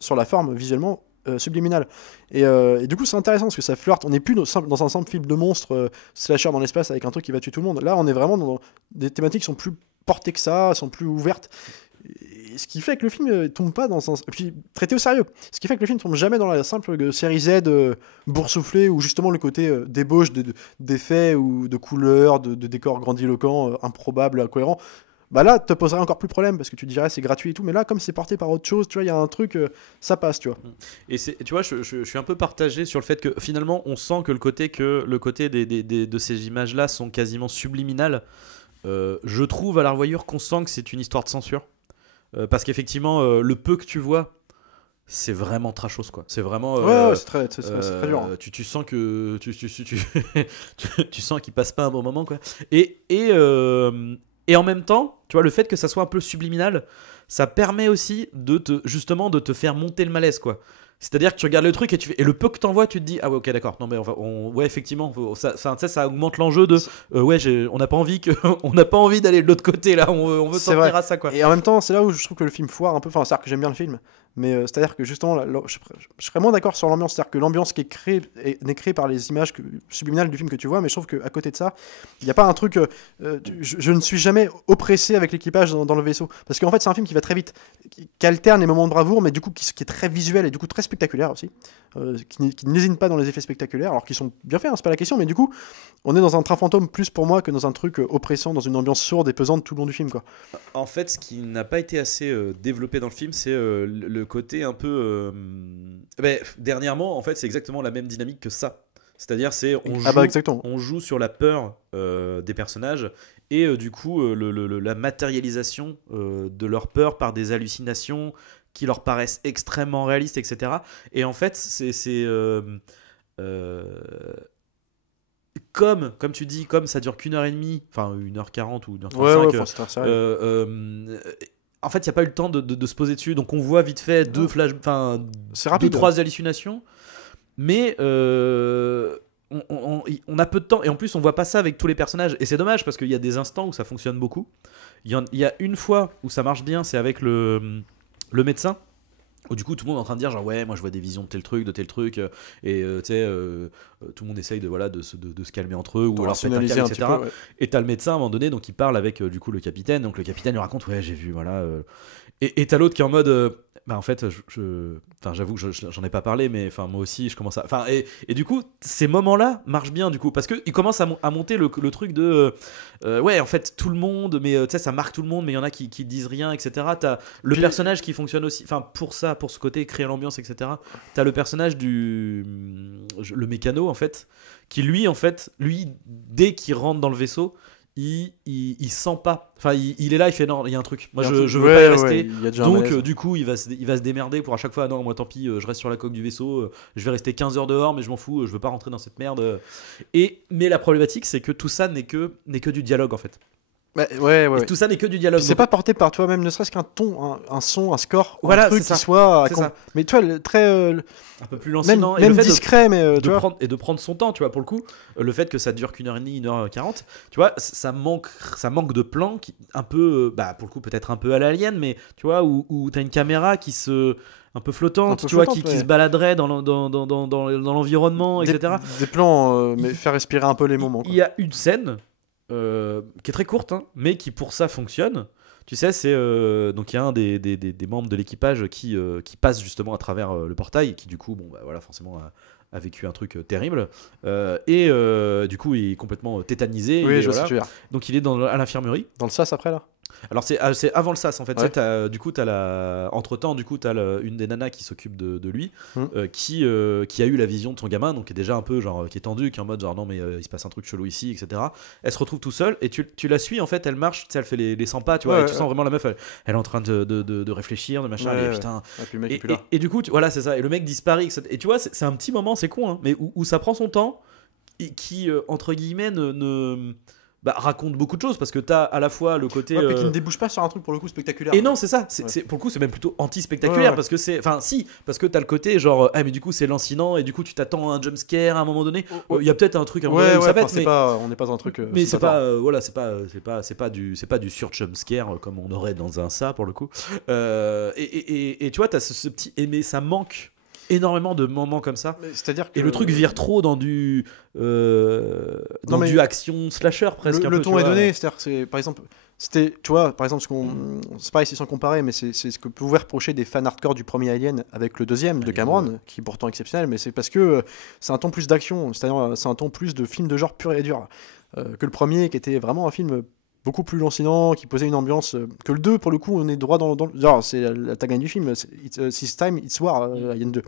sur la forme visuellement subliminale. Et du coup, c'est intéressant parce que ça flirte. On n'est plus dans un simple film de monstres slasher dans l'espace avec un truc qui va tuer tout le monde. Là, on est vraiment dans des thématiques qui sont plus portées que ça, sont plus ouvertes. Et ce qui fait que le film tombe pas dans un. Et puis, traité au sérieux. Ce qui fait que le film tombe jamais dans la simple série Z boursouflée, où justement le côté débauche d'effets ou de couleurs, de décors grandiloquents, improbables, incohérents. Bah là, te poserait encore plus de problème parce que tu dirais c'est gratuit et tout, mais là, comme c'est porté par autre chose, tu vois, il y a un truc, ça passe, tu vois. Et tu vois, je suis un peu partagé sur le fait que finalement, on sent que le côté de ces images-là sont quasiment subliminales. Je trouve à la revoyure qu'on sent que c'est une histoire de censure, parce qu'effectivement, le peu que tu vois, c'est vraiment trashos, quoi. C'est vraiment. C'est très dur. Hein. Tu sens que tu sens qu'il passe pas un bon moment, quoi. Et en même temps, tu vois, le fait que ça soit un peu subliminal, ça permet aussi de te faire monter le malaise, quoi. C'est-à-dire que tu regardes le truc et le peu que t'en vois, tu te dis ah ouais, ok, d'accord. Non mais ouais, effectivement, ça augmente l'enjeu de on n'a pas envie d'aller de l'autre côté là. On veut sortir à ça, quoi. Et en même temps, c'est là où je trouve que le film foire un peu. Enfin, c'est-à-dire que j'aime bien le film, mais c'est-à-dire que justement, là, je serais moins d'accord sur l'ambiance. C'est-à-dire que l'ambiance qui n'est créée par les images subliminales du film que tu vois, mais je trouve qu'à côté de ça, il n'y a pas un truc. Je ne suis jamais oppressé avec l'équipage dans le vaisseau, parce qu'en fait, c'est un film qui va très vite, qui alterne les moments de bravoure, mais du coup qui est très visuel et du coup très spectaculaire aussi, qui n'hésite pas dans les effets spectaculaires, alors qu'ils sont bien faits, hein, c'est pas la question, mais du coup, on est dans un train fantôme plus pour moi que dans un truc oppressant, dans une ambiance sourde et pesante tout le long du film, quoi. En fait, ce qui n'a pas été assez développé dans le film, c'est le côté un peu. Dernièrement, en fait, c'est exactement la même dynamique que ça. C'est-à-dire, on joue sur la peur des personnages et du coup, la matérialisation de leur peur par des hallucinations qui leur paraissent extrêmement réalistes, etc. Et en fait, comme tu dis, comme ça dure qu'une heure et demie, enfin 1h40 ou 1h35, en fait, il n'y a pas eu le temps de se poser dessus. Donc on voit vite fait deux trois hallucinations. Mais on a peu de temps. Et en plus, on voit pas ça avec tous les personnages. Et c'est dommage parce qu'il y a des instants où ça fonctionne beaucoup. Il y a une fois où ça marche bien, c'est avec le médecin. Où du coup tout le monde est en train de dire genre ouais, moi je vois des visions de tel truc et tu sais tout le monde essaye de se calmer entre eux ou alors se mettre un câble, etc. Et t'as le médecin à un moment donné, donc il parle avec du coup le capitaine, donc le capitaine lui raconte ouais j'ai vu voilà Et t'as l'autre qui est en mode bah en fait enfin j'avoue que j'en ai pas parlé, mais enfin moi aussi je commence à enfin et du coup ces moments-là marchent bien du coup parce que il commence à monter le truc de ouais en fait tout le monde, mais tu sais ça marque tout le monde, mais il y en a qui disent rien, etc. T'as le Puis- personnage qui fonctionne aussi, enfin pour ce côté créer l'ambiance, etc. T'as le personnage le mécano en fait, qui lui en fait dès qu'il rentre dans le vaisseau il sent pas. Enfin, il est là, il fait non, il y a un truc. Moi, je veux pas y rester. il y a déjà un Donc, malaise. du coup, il va se démerder pour à chaque fois. Non, moi, tant pis, je reste sur la coque du vaisseau. Je vais rester 15 heures dehors, mais je m'en fous. Je veux pas rentrer dans cette merde. Mais la problématique, c'est que tout ça n'est que du dialogue en fait. Bah, ouais. Et tout ça n'est que du dialogue. Puis c'est Donc, pas porté par toi-même, ne serait-ce qu'un ton, un son, un score, Voilà, un truc c'est ça. qui soit. C'est ça. Mais tu vois, très. un peu plus Même, lancinant. Et même le fait discret, mais tu vois. de prendre son temps, tu vois, pour le coup, le fait que ça dure qu'une heure et demie, 1h40, tu vois, ça manque de plans qui, un peu, bah, pour le coup, peut-être un peu à l'Alien, mais tu vois, où t'as une caméra un peu flottante, tu vois, qui se baladerait dans l'environnement, etc. Des plans, mais faire respirer un peu les moments. Il y a une scène qui est très courte, hein, mais qui pour ça fonctionne. Tu sais, c'est donc il y a un des membres de l'équipage qui passe justement à travers le portail, qui du coup, bon, bah, voilà, forcément a vécu un truc terrible, et du coup il est complètement tétanisé. Oui, et je vois voilà. ce que tu veux dire. Donc il est à l'infirmerie. Dans le sas après là. Alors c'est avant le sas en fait. Ouais. Du coup entre-temps du coup t'as une des nanas qui s'occupe de lui, Mm. qui a eu la vision de son gamin, donc qui est déjà un peu genre qui est tendue, qui est en mode genre non mais il se passe un truc chelou ici, etc. Elle se retrouve tout seule et tu la suis en fait, elle marche, tu sais, elle fait les 100 pas, tu vois, Ouais, et tu ouais. sens vraiment la meuf, elle est en train de réfléchir, de machin, Ouais, elle est, ouais. putain. Et puis le mec est plus là. Et du coup voilà c'est ça, et le mec disparaît, etc. Et tu vois c'est un petit moment, c'est con hein, mais où ça prend son temps et qui entre guillemets bah, raconte beaucoup de choses, parce que t'as à la fois le côté Ouais, puis qui ne débouche pas sur un truc pour le coup spectaculaire. et non, c'est ça. Ouais. Pour le coup, c'est même plutôt anti-spectaculaire, Ouais. parce que c'est. Enfin, si, parce que t'as le côté genre, ah, mais du coup, c'est lancinant, et du coup, tu t'attends à un jumpscare à un moment donné. Il y a peut-être un truc à un moment donné où ça pète, mais. On n'est pas dans un truc. Mais c'est pas, voilà, c'est pas du sur jumpscare comme on aurait dans un ça pour le coup. Et tu vois, t'as ce petit. Mais ça manque énormément de moments comme ça. C'est-à-dire que Et le truc vire trop dans du action slasher presque. le un peu, ton tu est vois. donné, c'est-à-dire que c'est par exemple, c'était, tu vois, par exemple, c'est pas ici sans comparer, mais c'est ce que pouvaient reprocher des fans hardcore du premier Alien avec le deuxième de Cameron, qui est pourtant exceptionnel, mais c'est parce que c'est un ton plus d'action, c'est-à-dire c'est un ton plus de film de genre pur et dur que le premier, qui était vraiment un film beaucoup plus lancinant, qui posait une ambiance que le 2, pour le coup, on est droit dans genre, c'est la tagline du film, This Time It's War, Alien 2.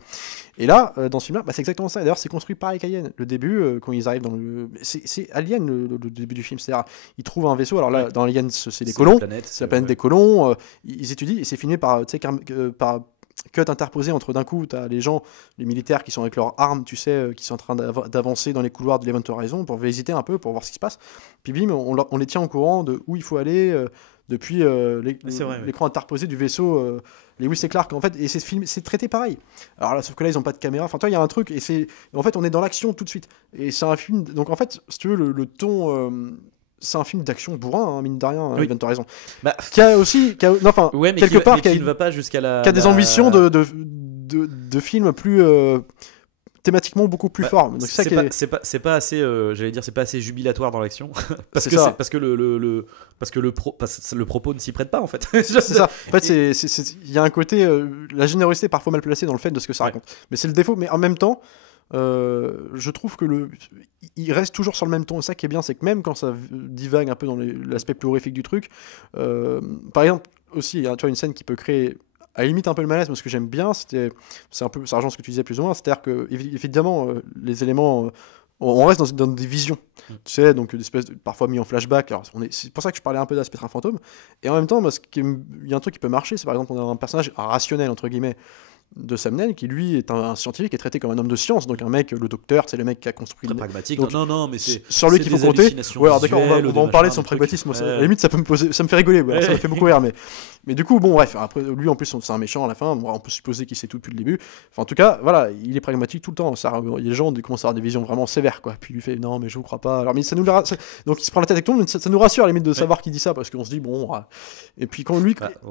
Et là, dans ce film-là, bah, c'est exactement ça. D'ailleurs, c'est construit pareil qu'Alien. Le début, quand ils arrivent dans le... C'est Alien, le début du film. C'est-à-dire, ils trouvent un vaisseau. Alors là, dans Alien, c'est des colons. C'est la planète des colons. Ils étudient, et c'est filmé par, tu sais, par cut interposé entre d'un coup, tu as les gens, les militaires qui sont avec leurs armes, tu sais, qui sont en train d'avancer dans les couloirs de l'Event Horizon pour visiter un peu, pour voir ce qui se passe. Puis bim, on les tient au courant de où il faut aller depuis l'écran interposé du vaisseau Lewis et Clark. En fait, et c'est traité pareil. Alors là, sauf que là, ils n'ont pas de caméra. Enfin, toi, il y a un truc, et en fait, on est dans l'action tout de suite. Et c'est un film. Donc en fait, si tu veux, le ton. C'est un film d'action bourrin, hein, mine de rien, Oui. Event Horizon. Bah, Qui a aussi. ouais, mais quelque part, qui ne va pas jusqu'à la. qui a des ambitions de films plus thématiquement beaucoup plus forts. Donc c'est ça qui est... c'est pas assez j'allais dire c'est pas assez jubilatoire dans l'action parce que le propos ne s'y prête pas en fait. C'est ça. En fait, il y a un côté la générosité parfois mal placée dans le fait de ce que ça raconte. Mais c'est le défaut. Mais en même temps, je trouve que il reste toujours sur le même ton. Et ça qui est bien, c'est que même quand ça divague un peu dans l'aspect plus horrifique du truc, par exemple aussi, il y a tu vois, une scène qui peut créer à la limite un peu le malaise, mais ce que j'aime bien, c'est un peu, ça rejoint ce que tu disais plus ou moins, c'est-à-dire que évidemment les éléments, on reste dans des visions, tu sais, donc parfois mis en flashback. Alors c'est pour ça que je parlais un peu d'aspect un fantôme, et en même temps, il y a un truc qui peut marcher, c'est par exemple on a un personnage rationnel entre guillemets de Sam Neill, qui lui est un scientifique, est traité comme un homme de science, donc un mec, le docteur, c'est le mec qui a construit... Très pragmatique. Donc, non, mais c'est sur lui qu'il faut compter. Ouais, alors d'accord, on va en parler de son truc. pragmatisme. À la limite, ça me fait rigoler, ouais, ça me fait beaucoup rire, mais du coup, bon, bref, après, lui en plus, c'est un méchant à la fin, on peut supposer qu'il sait tout depuis le début. Enfin, en tout cas, voilà, il est pragmatique tout le temps. Il y a des gens qui commencent à avoir des visions vraiment sévères, quoi. Puis il lui fait, non, mais je vous crois pas. Alors, mais ça nous donc il se prend la tête avec tout le monde, mais ça nous rassure à la limite de savoir qu'il dit ça, parce qu'on se dit, bon, et puis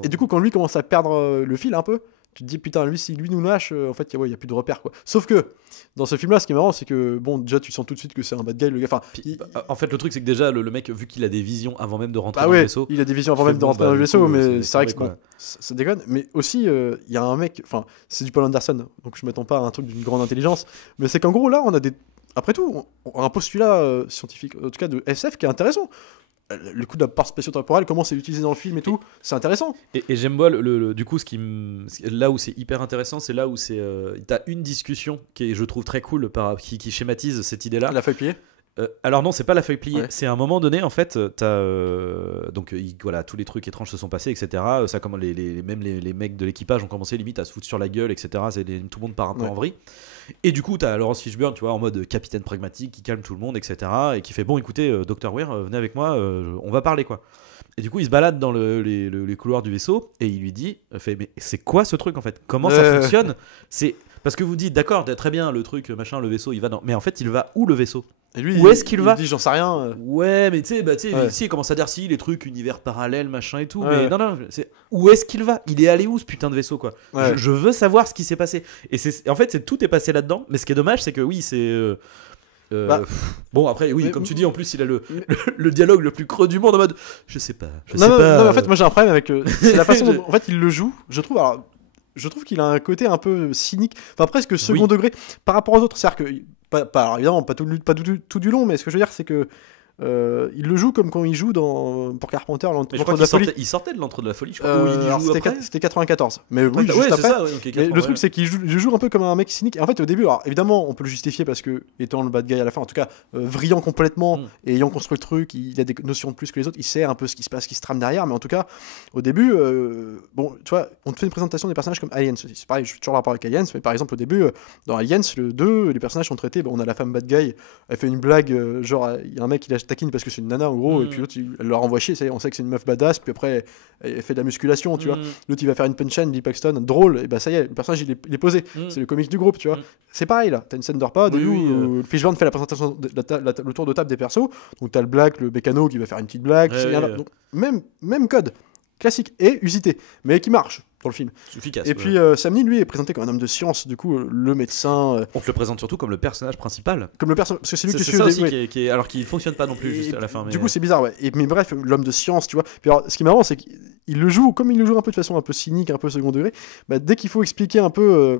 et du coup, quand lui commence à perdre le fil un peu, tu te dis putain, lui, si lui nous lâche, en fait, il y a plus de repères, quoi. Sauf que dans ce film-là, ce qui est marrant, c'est que bon, déjà, tu sens tout de suite que c'est un bad guy, le gars. Enfin, En fait, le truc, c'est que déjà, le mec, vu qu'il a des visions avant même de rentrer ah dans le ouais, vaisseau, il a des visions avant tu fais même de bon, rentrer bah, dans le du vaisseau, coup, mais c'est c'est vrai que quoi. bon, ça déconne. Mais aussi, il y a un mec, enfin, c'est du Paul Anderson, donc je m'attends pas à un truc d'une grande intelligence, mais c'est qu'en gros, là, on a des. Après tout, on a un postulat scientifique, en tout cas de SF, qui est intéressant. Le coup de la part spatio-temporelle, comment c'est utilisé dans le film et tout, c'est intéressant. Et j'aime bien, du coup, là où c'est hyper intéressant, c'est là où t'as une discussion qui est, je trouve, très cool, qui schématise cette idée-là. La feuille pliée. Alors non, c'est pas la feuille pliée. Ouais. C'est à un moment donné, en fait, donc voilà, tous les trucs étranges se sont passés, etc. Ça, comme même les mecs de l'équipage ont commencé limite à se foutre sur la gueule, etc. Tout le monde part un peu en vrille. Et du coup, t'as Laurence Fishburne, tu vois, en mode capitaine pragmatique, qui calme tout le monde, etc. Et qui fait bon, écoutez, Dr. Weir, venez avec moi, on va parler, quoi. Et du coup, il se balade dans les couloirs du vaisseau et il lui dit, mais c'est quoi ce truc en fait? Comment ça fonctionne? C'est parce que vous dites, d'accord, très bien, le truc, machin, le vaisseau, il va dans. Mais en fait, il va où le vaisseau? Et lui, où est-ce qu'il va? Il dit, j'en sais rien. Ouais, mais tu sais, Ouais. ici, il commence à dire si les trucs univers parallèles, machin et tout. Ouais. Mais non, où est-ce qu'il va? Il est allé où ce putain de vaisseau, quoi? Ouais. Je veux savoir ce qui s'est passé. Et en fait, tout est passé là-dedans. Mais ce qui est dommage, c'est que oui, c'est. Bon, après, oui, mais- comme tu dis, en plus, il a le dialogue le plus creux du monde en mode je sais pas. Non, mais en fait, moi j'ai un problème avec c'est la façon dont en fait, il le joue. Je trouve qu'il a un côté un peu cynique, enfin presque second degré par rapport aux autres. C'est-à-dire que, alors, évidemment, pas tout du long, mais ce que je veux dire, c'est que il le joue comme quand il joue pour Carpenter, Mais je crois l'Entre de la folie. il sortait de l'entre de la folie, je crois. Ou il y Alors, joue après. c'était 94. Mais oui, Ouais, juste c'est après. ça, ouais, ok, Mais 80, le truc, c'est qu'il joue un peu comme un mec cynique. Et en fait, au début, alors évidemment, on peut le justifier parce que, étant le bad guy à la fin, en tout cas, vrillant complètement et ayant construit le truc, il a des notions de plus que les autres, il sait un peu ce qui se passe, ce qui se trame derrière. Mais en tout cas, au début, bon, tu vois, on te fait une présentation des personnages comme Aliens. C'est pareil, je suis toujours là rapport avec Aliens, mais par exemple, au début, dans Aliens, le 2, les personnages sont traités. On a la femme bad guy, elle fait une blague, genre, il y a un mec qui la taquine parce que c'est une nana en gros, et puis l'autre, elle leur envoie chier, on sait que c'est une meuf badass, puis après, elle fait de la musculation, tu vois. L'autre, il va faire une punchline, Lee Paxton, drôle, et bah ça y est, le personnage, il est posé. C'est le comique du groupe, tu vois. C'est pareil, là. T'as une scène de repas, au début, où Fishburne fait la présentation, le tour de table des persos, donc t'as le Black, le mécano qui va faire une petite blague, donc, même code, classique, et usité, mais qui marche dans le film. C'est efficace. Et puis Sam Neill, lui, est présenté comme un homme de science, du coup, le médecin. On te le présente surtout comme le personnage principal. Comme le personnage. Parce que c'est lui qui C'est suit ça au aussi début, alors qu'il fonctionne pas non plus juste à la fin. Du coup, c'est bizarre, ouais. Mais bref, l'homme de science, tu vois. Puis alors, ce qui est marrant, c'est qu'il le joue, comme il le joue un peu de façon un peu cynique, un peu second degré, bah, dès qu'il faut expliquer un peu.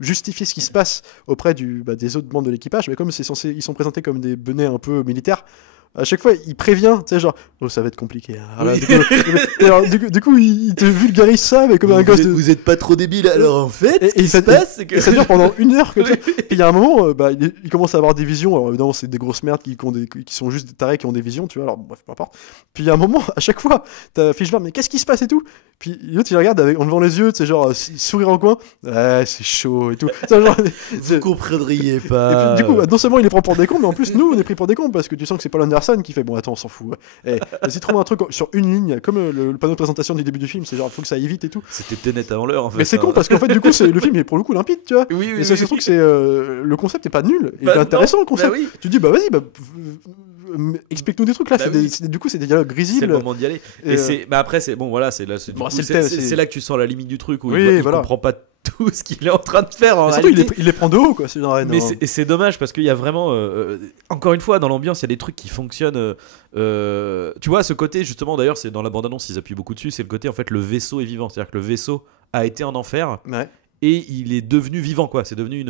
Justifier ce qui se passe auprès des autres membres de l'équipage, mais comme ils sont présentés comme des benets un peu militaires, à chaque fois il prévient, tu sais, genre oh ça va être compliqué. Hein. Voilà, du coup il te vulgarise ça, mais comme un gosse. Vous êtes pas trop débile, alors en fait, et ça dure pendant 1 heure comme ça. Et il y a un moment, il commence à avoir des visions. Alors évidemment c'est des grosses merdes qui sont juste des tarés qui ont des visions, tu vois. Alors bref, peu importe. Puis il y a un moment, à chaque fois, t'as Fishburne, mais qu'est-ce qui se passe et tout. Puis l'autre il regarde en levant les yeux, tu sais, genre sourire en coin. C'est chaud et tout. Genre, vous comprendriez pas. Et puis, du coup, non seulement il les prend pour des cons, mais en plus nous on est pris pour des cons parce que tu sens que c'est Paul Anderson qui fait bon attends on s'en fout. Vas-y trouve un truc sur une ligne comme le panneau de présentation du début du film, c'est genre faut que ça aille vite et tout. C'était Tenet avant l'heure en fait. Mais c'est con parce qu'en fait du coup le film est pour le coup limpide, tu vois. Oui, et ça se trouve que c'est le concept est pas nul, il est intéressant le concept. Oui. Tu dis vas-y explique-nous des trucs là, du coup c'est des dialogues risibles. C'est le moment d'y aller. Et après c'est bon voilà, c'est là c'est là que tu sens la limite du truc où il comprend pas tout ce qu'il est en train de faire en surtout, réalité. il les prend de haut quoi, c'est genre, mais c'est dommage parce qu'il y a vraiment encore une fois dans l'ambiance il y a des trucs qui fonctionnent tu vois ce côté justement d'ailleurs c'est dans la bande-annonce ils appuient beaucoup dessus, c'est le côté en fait le vaisseau est vivant, c'est-à-dire que le vaisseau a été en enfer et il est devenu vivant quoi, c'est devenu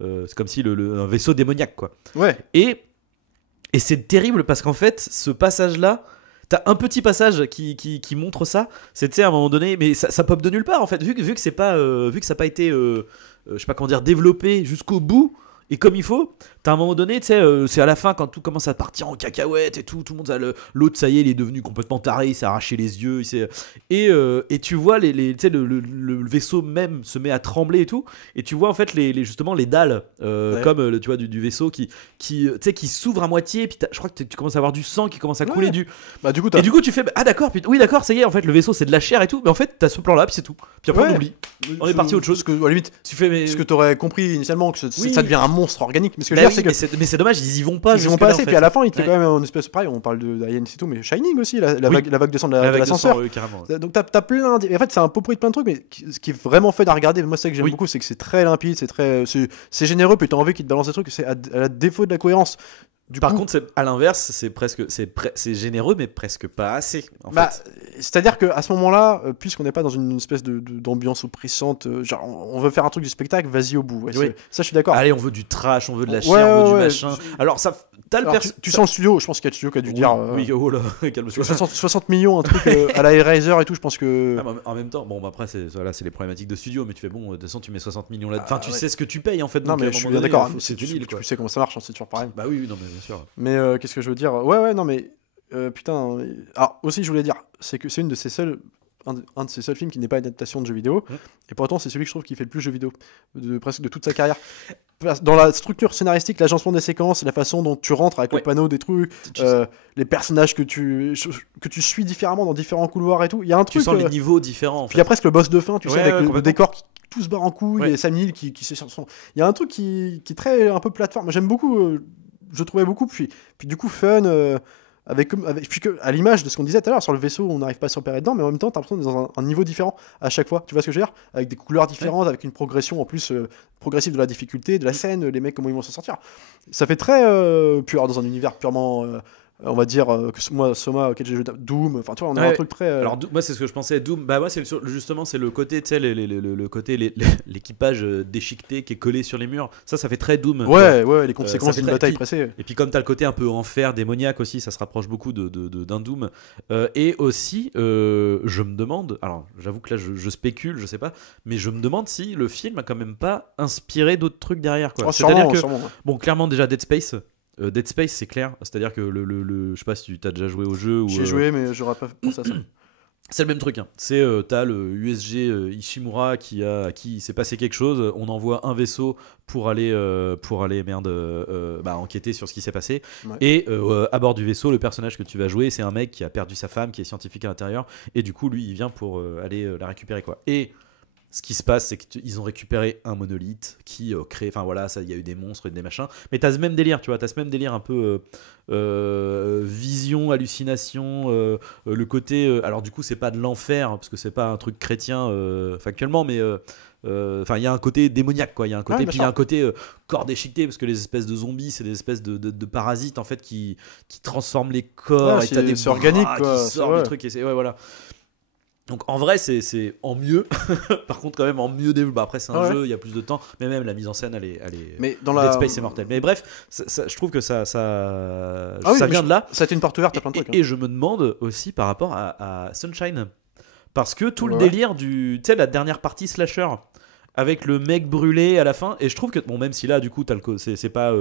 c'est comme si un vaisseau démoniaque quoi. Et c'est terrible parce qu'en fait ce passage là t'as un petit passage qui montre ça. C'est, tu sais, à un moment donné, mais ça pop de nulle part en fait. Vu que c'est pas, vu que ça n'a pas été, je sais pas comment dire, développé jusqu'au bout et comme il faut. T'as un moment donné, tu sais, c'est à la fin quand tout commence à partir en cacahuète et tout le monde, l'autre ça y est, il est devenu complètement taré, il s'est arraché les yeux, et tu vois tu sais, le vaisseau même se met à trembler et tout, et tu vois en fait justement les dalles, comme tu vois du vaisseau tu sais, qui s'ouvre à moitié, et puis je crois que tu commences à avoir du sang qui commence à couler du coup tu fais ah d'accord, puis oui d'accord, ça y est, en fait le vaisseau c'est de la chair et tout, mais en fait t'as ce plan là puis c'est tout, puis après on oublie, on est parti à autre chose. À la limite, tu fais mais ce que t'aurais compris initialement que ça devient un monstre organique, mais ce que je veux dire c'est que mais c'est dommage, ils y vont pas. ils y vont pas assez. En fait. Puis à la fin, il te fait Ouais. quand même une espèce pareil. On parle de Alien et tout, mais Shining aussi, la Oui. vague descend de Avec l'ascenseur. 200, carrément. Donc t'as plein. En fait, c'est un pot pourri de plein de trucs, mais ce qui est vraiment fun à regarder. Moi, c'est ça que j'aime Oui. beaucoup, c'est que c'est très limpide, c'est généreux, puis t'as envie qu'ils te balancent des trucs. C'est à la défaut de la cohérence. Par coup, contre, à l'inverse, c'est généreux, mais presque pas assez. En bah, fait. c'est-à-dire qu'à ce moment-là, puisqu'on n'est pas dans une espèce d'ambiance oppressante, genre on veut faire un truc du spectacle, vas-y au bout. Ouais, Oui. ça, je suis d'accord. Allez, on veut du trash, on veut de la Ouais, chair, on veut du ouais, machin. Alors, ça, t'as le Alors, tu sens le studio, je pense qu'il y a le studio qui a dû dire Oui, oh là, calme-toi. 60 millions, un truc à la Eraser et tout, je pense que. Ah, mais en même temps, bon, bah, après, c'est les problématiques de studio, mais tu fais bon, de toute façon, tu mets 60 millions là. Enfin, tu sais ce que tu payes en fait. Non, donc, à mais un je suis moment bien donné, d'accord, c'est du nil, quoi. tu sais comment ça marche, hein, c'est toujours pareil. Bah oui, non, mais bien sûr. Mais qu'est-ce que je veux dire? Ouais, non, mais putain. Alors, aussi, je voulais dire, c'est que c'est une de ces seules. Un de ces seuls films qui n'est pas une adaptation de jeux vidéo, et pourtant c'est celui que je trouve qui fait le plus jeu vidéo presque de toute sa carrière. Dans la structure scénaristique, l'agencement des séquences, la façon dont tu rentres avec le panneau des trucs, les personnages que tu suis différemment dans différents couloirs et tout, il y a un truc. Tu sens les niveaux différents. En Puis fait. il y a presque le boss de fin, tu sais, avec le décor qui tout se barre en couille, et Sam Neill qui sait sur son. Il y a un truc qui est très un peu plateforme. J'aime beaucoup, je trouvais beaucoup, puis du coup fun. Puis à l'image de ce qu'on disait tout à l'heure, sur le vaisseau, on n'arrive pas à se repérer dedans, mais en même temps, t'as l'impression d'être dans un niveau différent à chaque fois. Tu vois ce que je veux dire? Avec des couleurs différentes, avec une progression en plus progressive de la difficulté, de la scène, les mecs, comment ils vont s'en sortir. Ça fait très pur, dans un univers purement. On va dire que moi, Soma, auquel j'ai joué Doom, enfin tu vois, on a un truc très. Alors moi c'est ce que je pensais, Doom, bah moi justement c'est le côté, tu sais, le côté l'équipage déchiqueté qui est collé sur les murs, ça fait très Doom. Ouais, les conséquences d'une bataille pressée. Et puis comme t'as le côté un peu enfer, démoniaque aussi, ça se rapproche beaucoup d'un Doom. Et aussi, je me demande, alors j'avoue que là je spécule, je sais pas, mais je me demande si le film a quand même pas inspiré d'autres trucs derrière, quoi. C'est-à-dire que, bon, clairement déjà Dead Space, c'est clair, c'est-à-dire que je sais pas si tu t'as déjà joué au jeu ou. J'ai joué, mais j'aurais pas pensé à ça. C'est le même truc, hein. C'est t'as le USG Ishimura à qui il s'est passé quelque chose, on envoie un vaisseau pour aller enquêter sur ce qui s'est passé, et à bord du vaisseau, le personnage que tu vas jouer, c'est un mec qui a perdu sa femme, qui est scientifique à l'intérieur, et du coup lui il vient pour aller la récupérer, quoi. Et ce qui se passe, c'est qu'ils ont récupéré un monolithe qui crée. Enfin voilà, il y a eu des monstres et des machins. Mais t'as ce même délire, tu vois. T'as ce même délire un peu vision, hallucination. Le côté. Alors du coup, c'est pas de l'enfer, parce que c'est pas un truc chrétien factuellement, mais. Enfin, il y a un côté démoniaque, quoi. Il y a un côté, puis il y a un côté corps déchiqueté, parce que les espèces de zombies, c'est des espèces de parasites en fait qui transforment les corps. Et t'as des c'est organique, quoi. Qui sortent des trucs. Et voilà. Donc en vrai c'est en mieux. Par contre quand même en mieux développé. Après c'est un jeu, il y a plus de temps, mais même la mise en scène elle est mais dans Dead Space c'est mortel. Mais bref, je trouve que ça vient de là. Ça a été une porte ouverte à plein de trucs. Et je me demande aussi par rapport à Sunshine, parce que tout le délire tu sais, la dernière partie slasher avec le mec brûlé à la fin, et je trouve que bon, même si là du coup c'est pas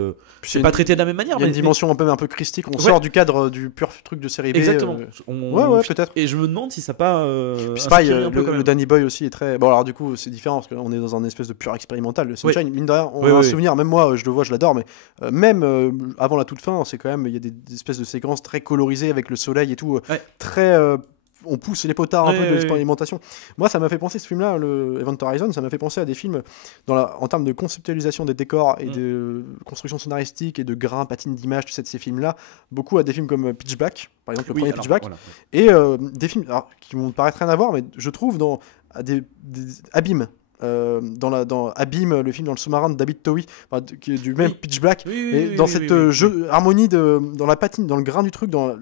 traité de la même manière, il y a une dimension un peu christique, on sort du cadre du pur truc de série B. Exactement. Ouais, peut-être. Et je me demande si ça pas c'est pareil, le Danny Boy aussi est très bon. Alors du coup c'est différent parce qu'on est dans un espèce de pur expérimental. Le Sunshine, mine de rien, on a un souvenir, même moi je le vois, je l'adore, mais même avant la toute fin, c'est quand même, il y a des espèces de séquences très colorisées avec le soleil et tout, très on pousse les potards un peu de l'expérimentation. Moi, ça m'a fait penser, ce film-là, le Event Horizon, ça m'a fait penser à des films en termes de conceptualisation des décors et de construction scénaristique et de grains, patines d'image, tu sais, de ces films-là, beaucoup à des films comme Pitch Black, par exemple, le premier Pitch Black, et des films qui vont paraître rien à voir, mais je trouve dans des Abîme. Dans Abîme, le film dans le sous-marin de David Towie, qui est du même Pitch Black, et dans cette harmonie dans la patine, dans le grain du truc, dans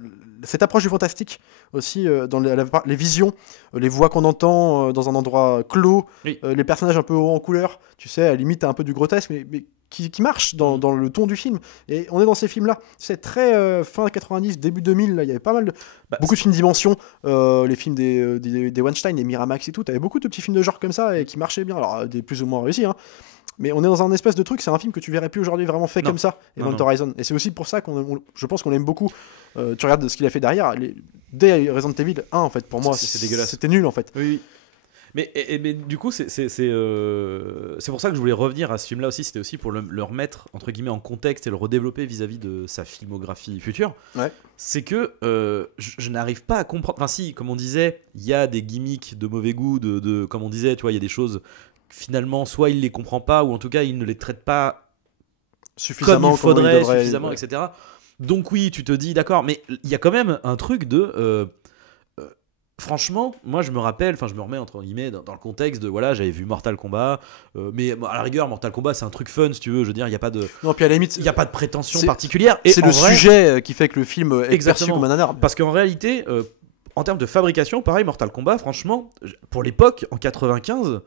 cette approche du fantastique aussi, dans les visions, les voix qu'on entend dans un endroit clos, les personnages un peu hauts en couleur, tu sais, à la limite un peu du grotesque, mais qui marche dans le ton du film. Et on est dans ces films-là. C'est très fin 90, début 2000, là, il y avait pas mal de... beaucoup de films dimension, les films des Weinstein, des Miramax et tout, t'avais beaucoup de petits films de genre comme ça et qui marchaient bien, alors des plus ou moins réussis, hein. Mais on est dans un espèce de truc, c'est un film que tu verrais plus aujourd'hui vraiment fait comme ça, Event Horizon. Et c'est aussi pour ça je pense qu'on l'aime beaucoup. Tu regardes ce qu'il a fait derrière, dès Resident Evil 1, en fait, pour moi, c'est dégueulasse. C'était nul, en fait. Oui. Mais du coup, c'est pour ça que je voulais revenir à ce film-là aussi. C'était aussi pour le remettre, entre guillemets, en contexte et le redévelopper vis-à-vis de sa filmographie future. Ouais. C'est que je n'arrive pas à comprendre. Enfin, si, comme on disait, il y a des gimmicks de mauvais goût, comme on disait, tu vois, il y a des choses... Finalement, soit il les comprend pas, ou en tout cas il ne les traite pas Suffisamment comme il faudrait, devrait, suffisamment, ouais. etc. Donc oui, tu te dis, d'accord, mais il y a quand même un truc de... franchement, moi je me rappelle, enfin je me remets entre guillemets dans le contexte de, voilà, j'avais vu Mortal Kombat, mais à la rigueur, Mortal Kombat c'est un truc fun si tu veux, je veux dire, il n'y a pas de... Non, puis à la limite, Il n'y a pas de prétention c'est- particulière. Et c'est en le vrai, sujet qui fait que le film est perçu Exactement. comme un nanar. Parce qu'en réalité, en termes de fabrication, pareil, Mortal Kombat, franchement, pour l'époque, en 95,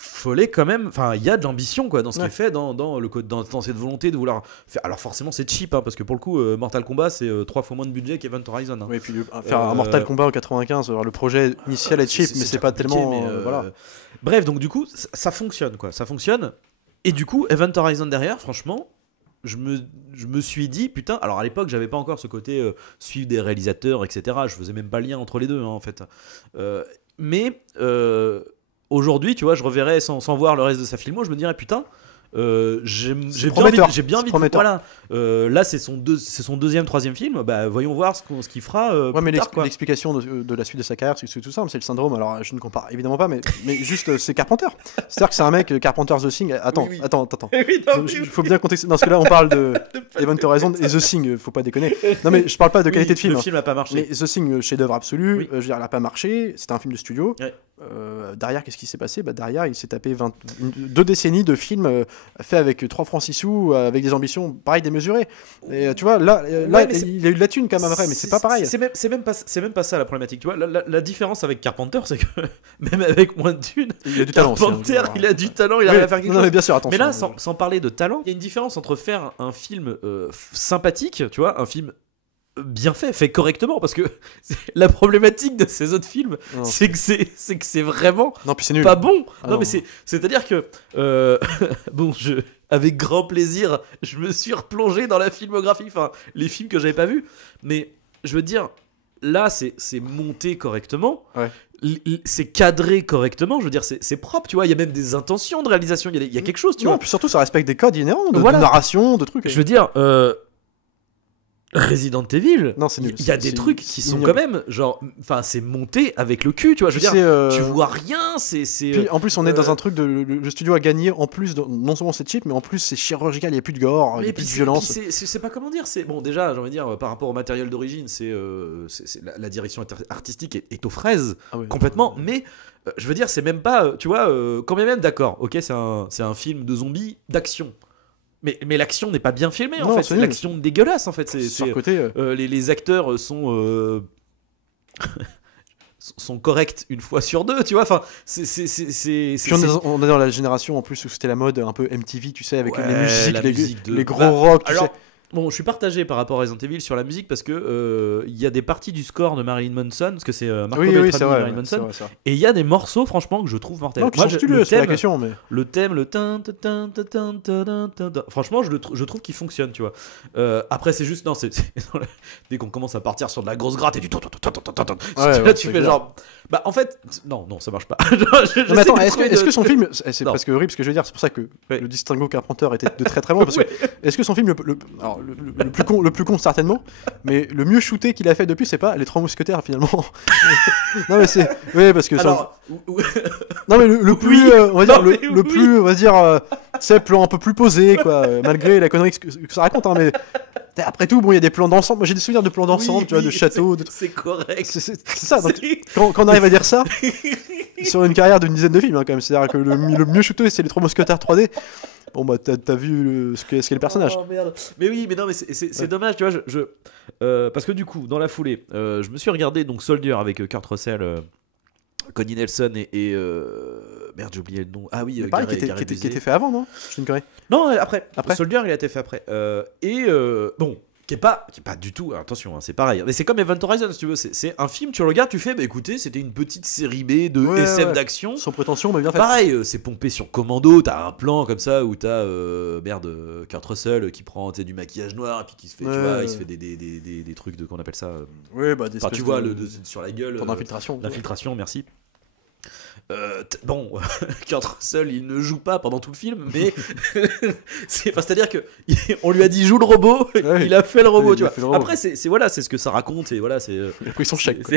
fallait quand même. Enfin, il y a de l'ambition quoi, dans ce qui Ouais. est fait, dans cette volonté de vouloir faire. Alors, forcément, c'est cheap, hein, parce que pour le coup, Mortal Kombat, c'est 3 fois moins de budget qu'Event Horizon. Hein. Oui, puis faire un Mortal Kombat en 95, alors le projet initial est cheap, mais c'est pas compliqué, tellement. mais, Voilà. Bref, donc du coup, ça fonctionne, quoi. Ça fonctionne. Et du coup, Event Horizon derrière, franchement, je me suis dit, putain, alors à l'époque, j'avais pas encore ce côté suivre des réalisateurs, etc. Je faisais même pas le lien entre les deux, hein, en fait. Mais aujourd'hui, tu vois, je reverrais sans voir le reste de sa filmo, je me dirais, putain. J'ai prometteur. bien C'est envie de prometteur. voilà. Là c'est son deuxième, troisième film. Bah voyons voir ce qu'il fera. Ouais, mais plus tard, quoi. l'explication de la suite de sa carrière, c'est tout simple, c'est le syndrome. Alors, je ne compare évidemment pas, mais juste, c'est Carpenter. C'est-à-dire que c'est un mec, Carpenter The Thing. Attends, Oui, oui. attends. Oui, non, Il faut bien contexter. Dans ce cas-là, on parle de Event Horizon et The Thing, faut pas déconner. Non, mais je parle pas de qualité de film. Le hein. film a pas marché. Mais The Thing, chef-d'œuvre absolu, Oui. je veux dire, elle a pas marché, c'était un film de studio. Ouais. Derrière, qu'est-ce qui s'est passé? Derrière, il s'est tapé 2 décennies de films faits avec 3 francs 6 sous, avec des ambitions pareil démesurées. Et tu vois, là, mais c'est- il a eu de la thune quand même après, mais c'est pas pareil. C'est même pas ça la problématique. Tu vois, la différence avec Carpenter, c'est que même avec moins de thunes, Il a du talent aussi, hein, Carpenter, je veux dire. il a du talent, il Oui, arrive à faire quelque non, mais chose. bien sûr, attention. Mais là, sans parler de talent, il y a une différence entre faire un film sympathique, tu vois, un film bien fait correctement, parce que la problématique de ces autres films, Non. c'est que c'est vraiment Non, puis c'est nul. pas bon. Ah non, non. mais c'est-à-dire que bon, avec grand plaisir, je me suis replongé dans la filmographie, enfin les films que j'avais pas vus, mais je veux dire, là c'est monté correctement. Ouais. C'est cadré correctement, je veux dire, c'est propre, tu vois. Il y a même des intentions de réalisation, il y a quelque chose, tu Non, vois. puis surtout, ça respecte des codes inhérents de Voilà. narration, de trucs. Je veux dire, Resident Evil, Non, c'est nul. il y a des C'est- trucs qui c'est sont ignoble. quand même, genre, enfin, c'est monté avec le cul, tu vois. Je veux dire, tu vois rien, c'est. Puis en plus, on est dans un truc de le studio a gagné en plus, non seulement c'est cheap, mais en plus c'est chirurgical, il n'y a plus de gore, il n'y a plus de violence. C'est pas comment dire, c'est bon déjà, j'ai envie de dire par rapport au matériel d'origine, c'est la direction artistique est aux fraises Ah ouais. complètement, mais je veux dire, c'est même pas, tu vois, quand même d'accord, ok, c'est un film de zombies d'action. Mais l'action n'est pas bien filmée en Non, fait, c'est c'est nul. l'action dégueulasse en fait. Sur le côté. Les acteurs sont sont corrects une fois sur deux, tu vois. Enfin, Puis on est dans la génération en plus où c'était la mode un peu MTV, tu sais, avec Ouais, les musiques, la les, musique de- les gros Bah, rock, tu alors, sais. bon, je suis partagé par rapport à Resident Evil sur la musique parce que il y a des parties du score de Marilyn Manson, parce que c'est Marco Oui, Beltrami c'est de vrai. Marilyn ouais, c'est Manson, vrai, c'est vrai. et il y a des morceaux franchement que je trouve mortels. Non, qui Moi, sont studieux, c'est pas la question, mais. le thème, franchement, je trouve qu'il fonctionne, tu vois. Après, c'est juste, non, dès qu'on commence à partir sur de la grosse gratte et du Ouais, là, tu c'est fais clair. genre, bah en fait, non, ça marche pas. Non, mais attends, est-ce que son film, c'est Non. presque horrible ce que je veux dire, c'est pour ça que Ouais. le distinguo Carpenter était de très très loin, parce que est-ce que son film alors, le plus con certainement, mais le mieux shooté qu'il a fait depuis, c'est pas Les Trois Mousquetaires finalement. Non mais c'est, oui parce que ça- Alors, non mais le plus, Oui. on va dire Non, mais le oui. plus, on va dire, c'est plan un peu plus posé quoi, malgré la connerie que ça raconte, hein, mais après tout bon il y a des plans d'ensemble, moi j'ai des souvenirs de plans d'ensemble, tu vois, de châteaux, c'est correct. c'est ça. Donc, quand on arrive à dire ça sur une carrière d'une dizaine de films hein, quand même, c'est-à-dire que le mieux shooté c'est Les Trois Mousquetaires 3D. Bon bah t'as vu ce qu'est le personnage. Oh, merde. Mais oui, mais non, mais c'est dommage, tu vois. Parce que du coup, dans la foulée, je me suis regardé donc Soldier avec Kurt Russell, Connie Nelson et merde, j'ai oublié le nom. Ah oui, Pareil, Gareth qui Busey. était fait avant, non? Je suis une connerie. Non, après. Après Soldier, il a été fait après. Bon, qui est pas du tout. Attention, hein, c'est pareil. Mais c'est comme Event Horizon, si tu veux. C'est un film, tu le regardes, tu fais, bah écoutez, c'était une petite série B de Ouais, SF ouais. d'action. Sans prétention, mais bien fait. Pareil, c'est pompé sur commando, t'as un plan comme ça où t'as Kurt Russell qui prend du maquillage noir et puis qui se fait, tu Ouais, vois, ouais. il se fait des trucs de, qu'on appelle ça, Oui, bah des enfin tu vois, sur la gueule, temps d'infiltration. l'infiltration, merci. Bon, Kurt Russell, il ne joue pas pendant tout le film, mais c'est-à-dire que on lui a dit joue le robot, Ouais. il a fait le robot, Il tu a vois. fait le robot. Après, c'est voilà, c'est ce que ça raconte et voilà, c'est. Il a pris son chèque. quoi.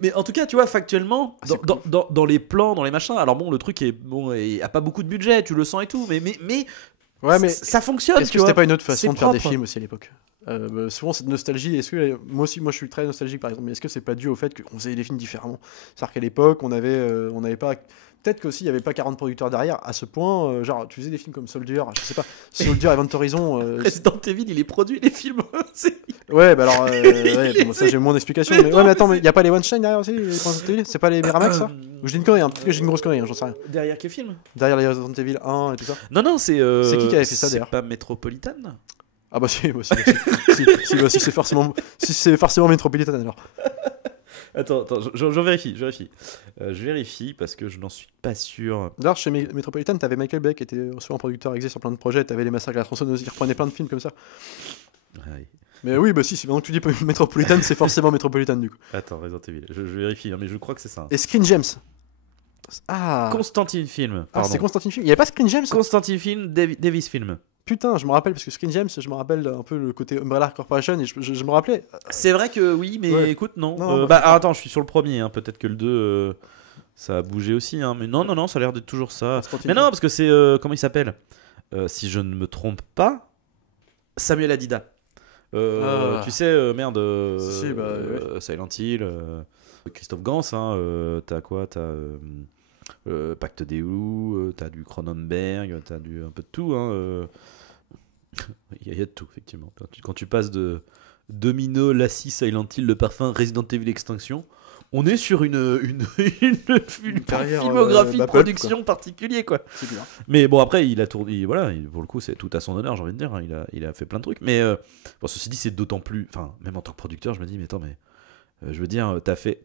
mais en tout cas, tu vois, factuellement, Ah, c'est dans les plans, dans les machins, alors bon, le truc est bon, il a pas beaucoup de budget, tu le sens et tout, mais Ouais, mais ça fonctionne, est-ce tu que c'était vois. pas une autre façon C'est de faire des propre. films aussi à l'époque? Souvent cette nostalgie, est-ce que moi aussi, moi je suis très nostalgique par exemple, mais est-ce que c'est pas dû au fait qu'on faisait des films différemment? C'est-à-dire qu'à l'époque, on n'avait pas, peut-être qu'aussi il y avait pas 40 producteurs derrière à ce point, genre tu faisais des films comme Soldier, je sais pas, Soldier Event Horizon, Resident Evil, il est produit les films. ouais, bah alors, ouais, bon, ça j'ai moins d'explications, mais ouais, mais attends, mais il y a pas les One Shine derrière aussi, les Resident Evil? C'est pas les Miramax ça? Ou je dis une connerie, hein, peut-être que j'ai une grosse connerie, hein, j'en sais rien. Derrière quel film? Derrière les Resident Evil 1 et tout ça. Non, c'est. C'est qui avait fait ça, d'ailleurs? C'est pas Metropolitan? Ah bah si, si c'est forcément, si c'est forcément Metropolitan alors. Attends, je vérifie. Je vérifie parce que je n'en suis pas sûr. D'ailleurs, chez Metropolitan, t'avais Michael Bay qui était souvent producteur exé sur plein de projets, t'avais les Massacres à la tronçonneuse, il reprenait plein de films comme ça. Ah oui. Mais oui, bah si, maintenant que tu dis Metropolitan, c'est forcément Metropolitan du coup. Attends, Resident Evil. Je vérifie, hein, mais je crois que c'est ça. Et Screen Gems. Ah, Constantine Film. ah Pardon. c'est Constantine Film. Il y a pas Screen Gems? Constantine Film, Davis Film. Putain, je me rappelle parce que Screen Gems, je me rappelle un peu le côté Umbrella Corporation et je me rappelais. C'est vrai que oui, mais Ouais. écoute, non. Non, Bah, attends, je suis sur le premier. Hein. Peut-être que le 2, ça a bougé aussi. Hein. Mais non, ça a l'air d'être toujours ça. Constantine Mais Film. non, parce que c'est. Comment il s'appelle si je ne me trompe pas, Samuel Adida. Ah. Tu sais, merde. Si, bah, ouais. Silent Hill. Christophe Gans. Hein, t'as quoi? T'as. Pacte des Loups, t'as du Cronenberg, t'as un peu de tout. Hein, il y a de tout, effectivement. Quand tu passes de Domino, Lassie, Silent Hill, Le Parfum, Resident Evil Extinction, on est sur une carrière, filmographie de Bapple, production particulier, quoi. C'est clair. Mais bon, après, il a tourné. Voilà, pour le coup, c'est tout à son honneur, j'ai envie de dire. Hein, il a fait plein de trucs. Mais bon, ceci dit, c'est d'autant plus. Enfin, même en tant que producteur, je me dis, mais attends, mais. Je veux dire,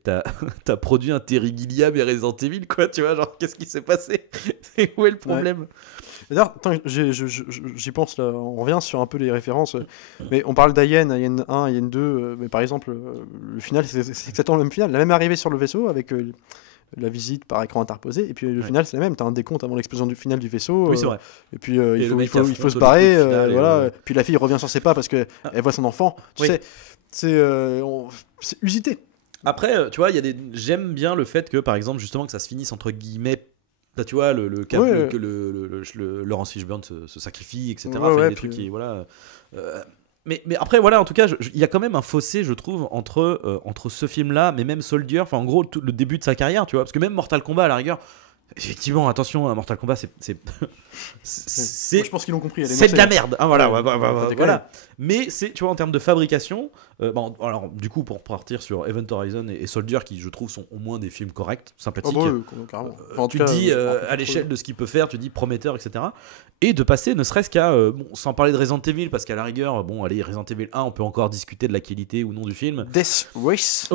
t'as produit un Terry Gilliam et Resident Evil, quoi, tu vois, genre, qu'est-ce qui s'est passé? Où est le problème? D'ailleurs, attends, j'y pense là, on revient sur un peu les références, mais on parle d'Alien, Alien 1, Alien 2, mais par exemple, le final, c'est exactement le même final, la même arrivée sur le vaisseau avec la visite par écran interposé, et puis le final, c'est la même, t'as un décompte avant l'explosion du final du vaisseau, Oui, c'est vrai. et puis le il mec faut affronte se le barrer, coup final, et voilà, puis la fille revient sur ses pas parce qu'elle voit son enfant, tu Oui. sais, c'est usité. Après, tu vois, j'aime bien le fait que, par exemple, justement, que ça se finisse entre guillemets. Là, tu vois, Ouais. que le Laurence Fishburne se sacrifie, etc. Ouais, Enfin, il y a ouais, des puis, trucs qui, voilà. Mais après, voilà, en tout cas, il y a quand même un fossé, je trouve, entre ce film-là, mais même Soldier, enfin, en gros, tout le début de sa carrière, tu vois, parce que même Mortal Kombat, à la rigueur, effectivement, attention, Mortal Kombat, Moi, je pense qu'ils l'ont compris. elle est c'est de la mortelle. merde. Ah, voilà, Ouais, voilà. déconner. Mais c'est, tu vois, en termes de fabrication, bon, alors, du coup, pour partir sur Event Horizon et Soldier, qui, je trouve, sont au moins des films corrects, Ah sympathiques. bah oui, carrément. Enfin, en Tu tout te cas, dis je me rappelle à plus l'échelle trop. de ce qu'il peut faire, tu te dis prometteur, etc. Et de passer ne serait-ce qu'à, bon, sans parler de Resident Evil, parce qu'à la rigueur, bon, allez, Resident Evil 1, on peut encore discuter de la qualité ou non du film. Death Race.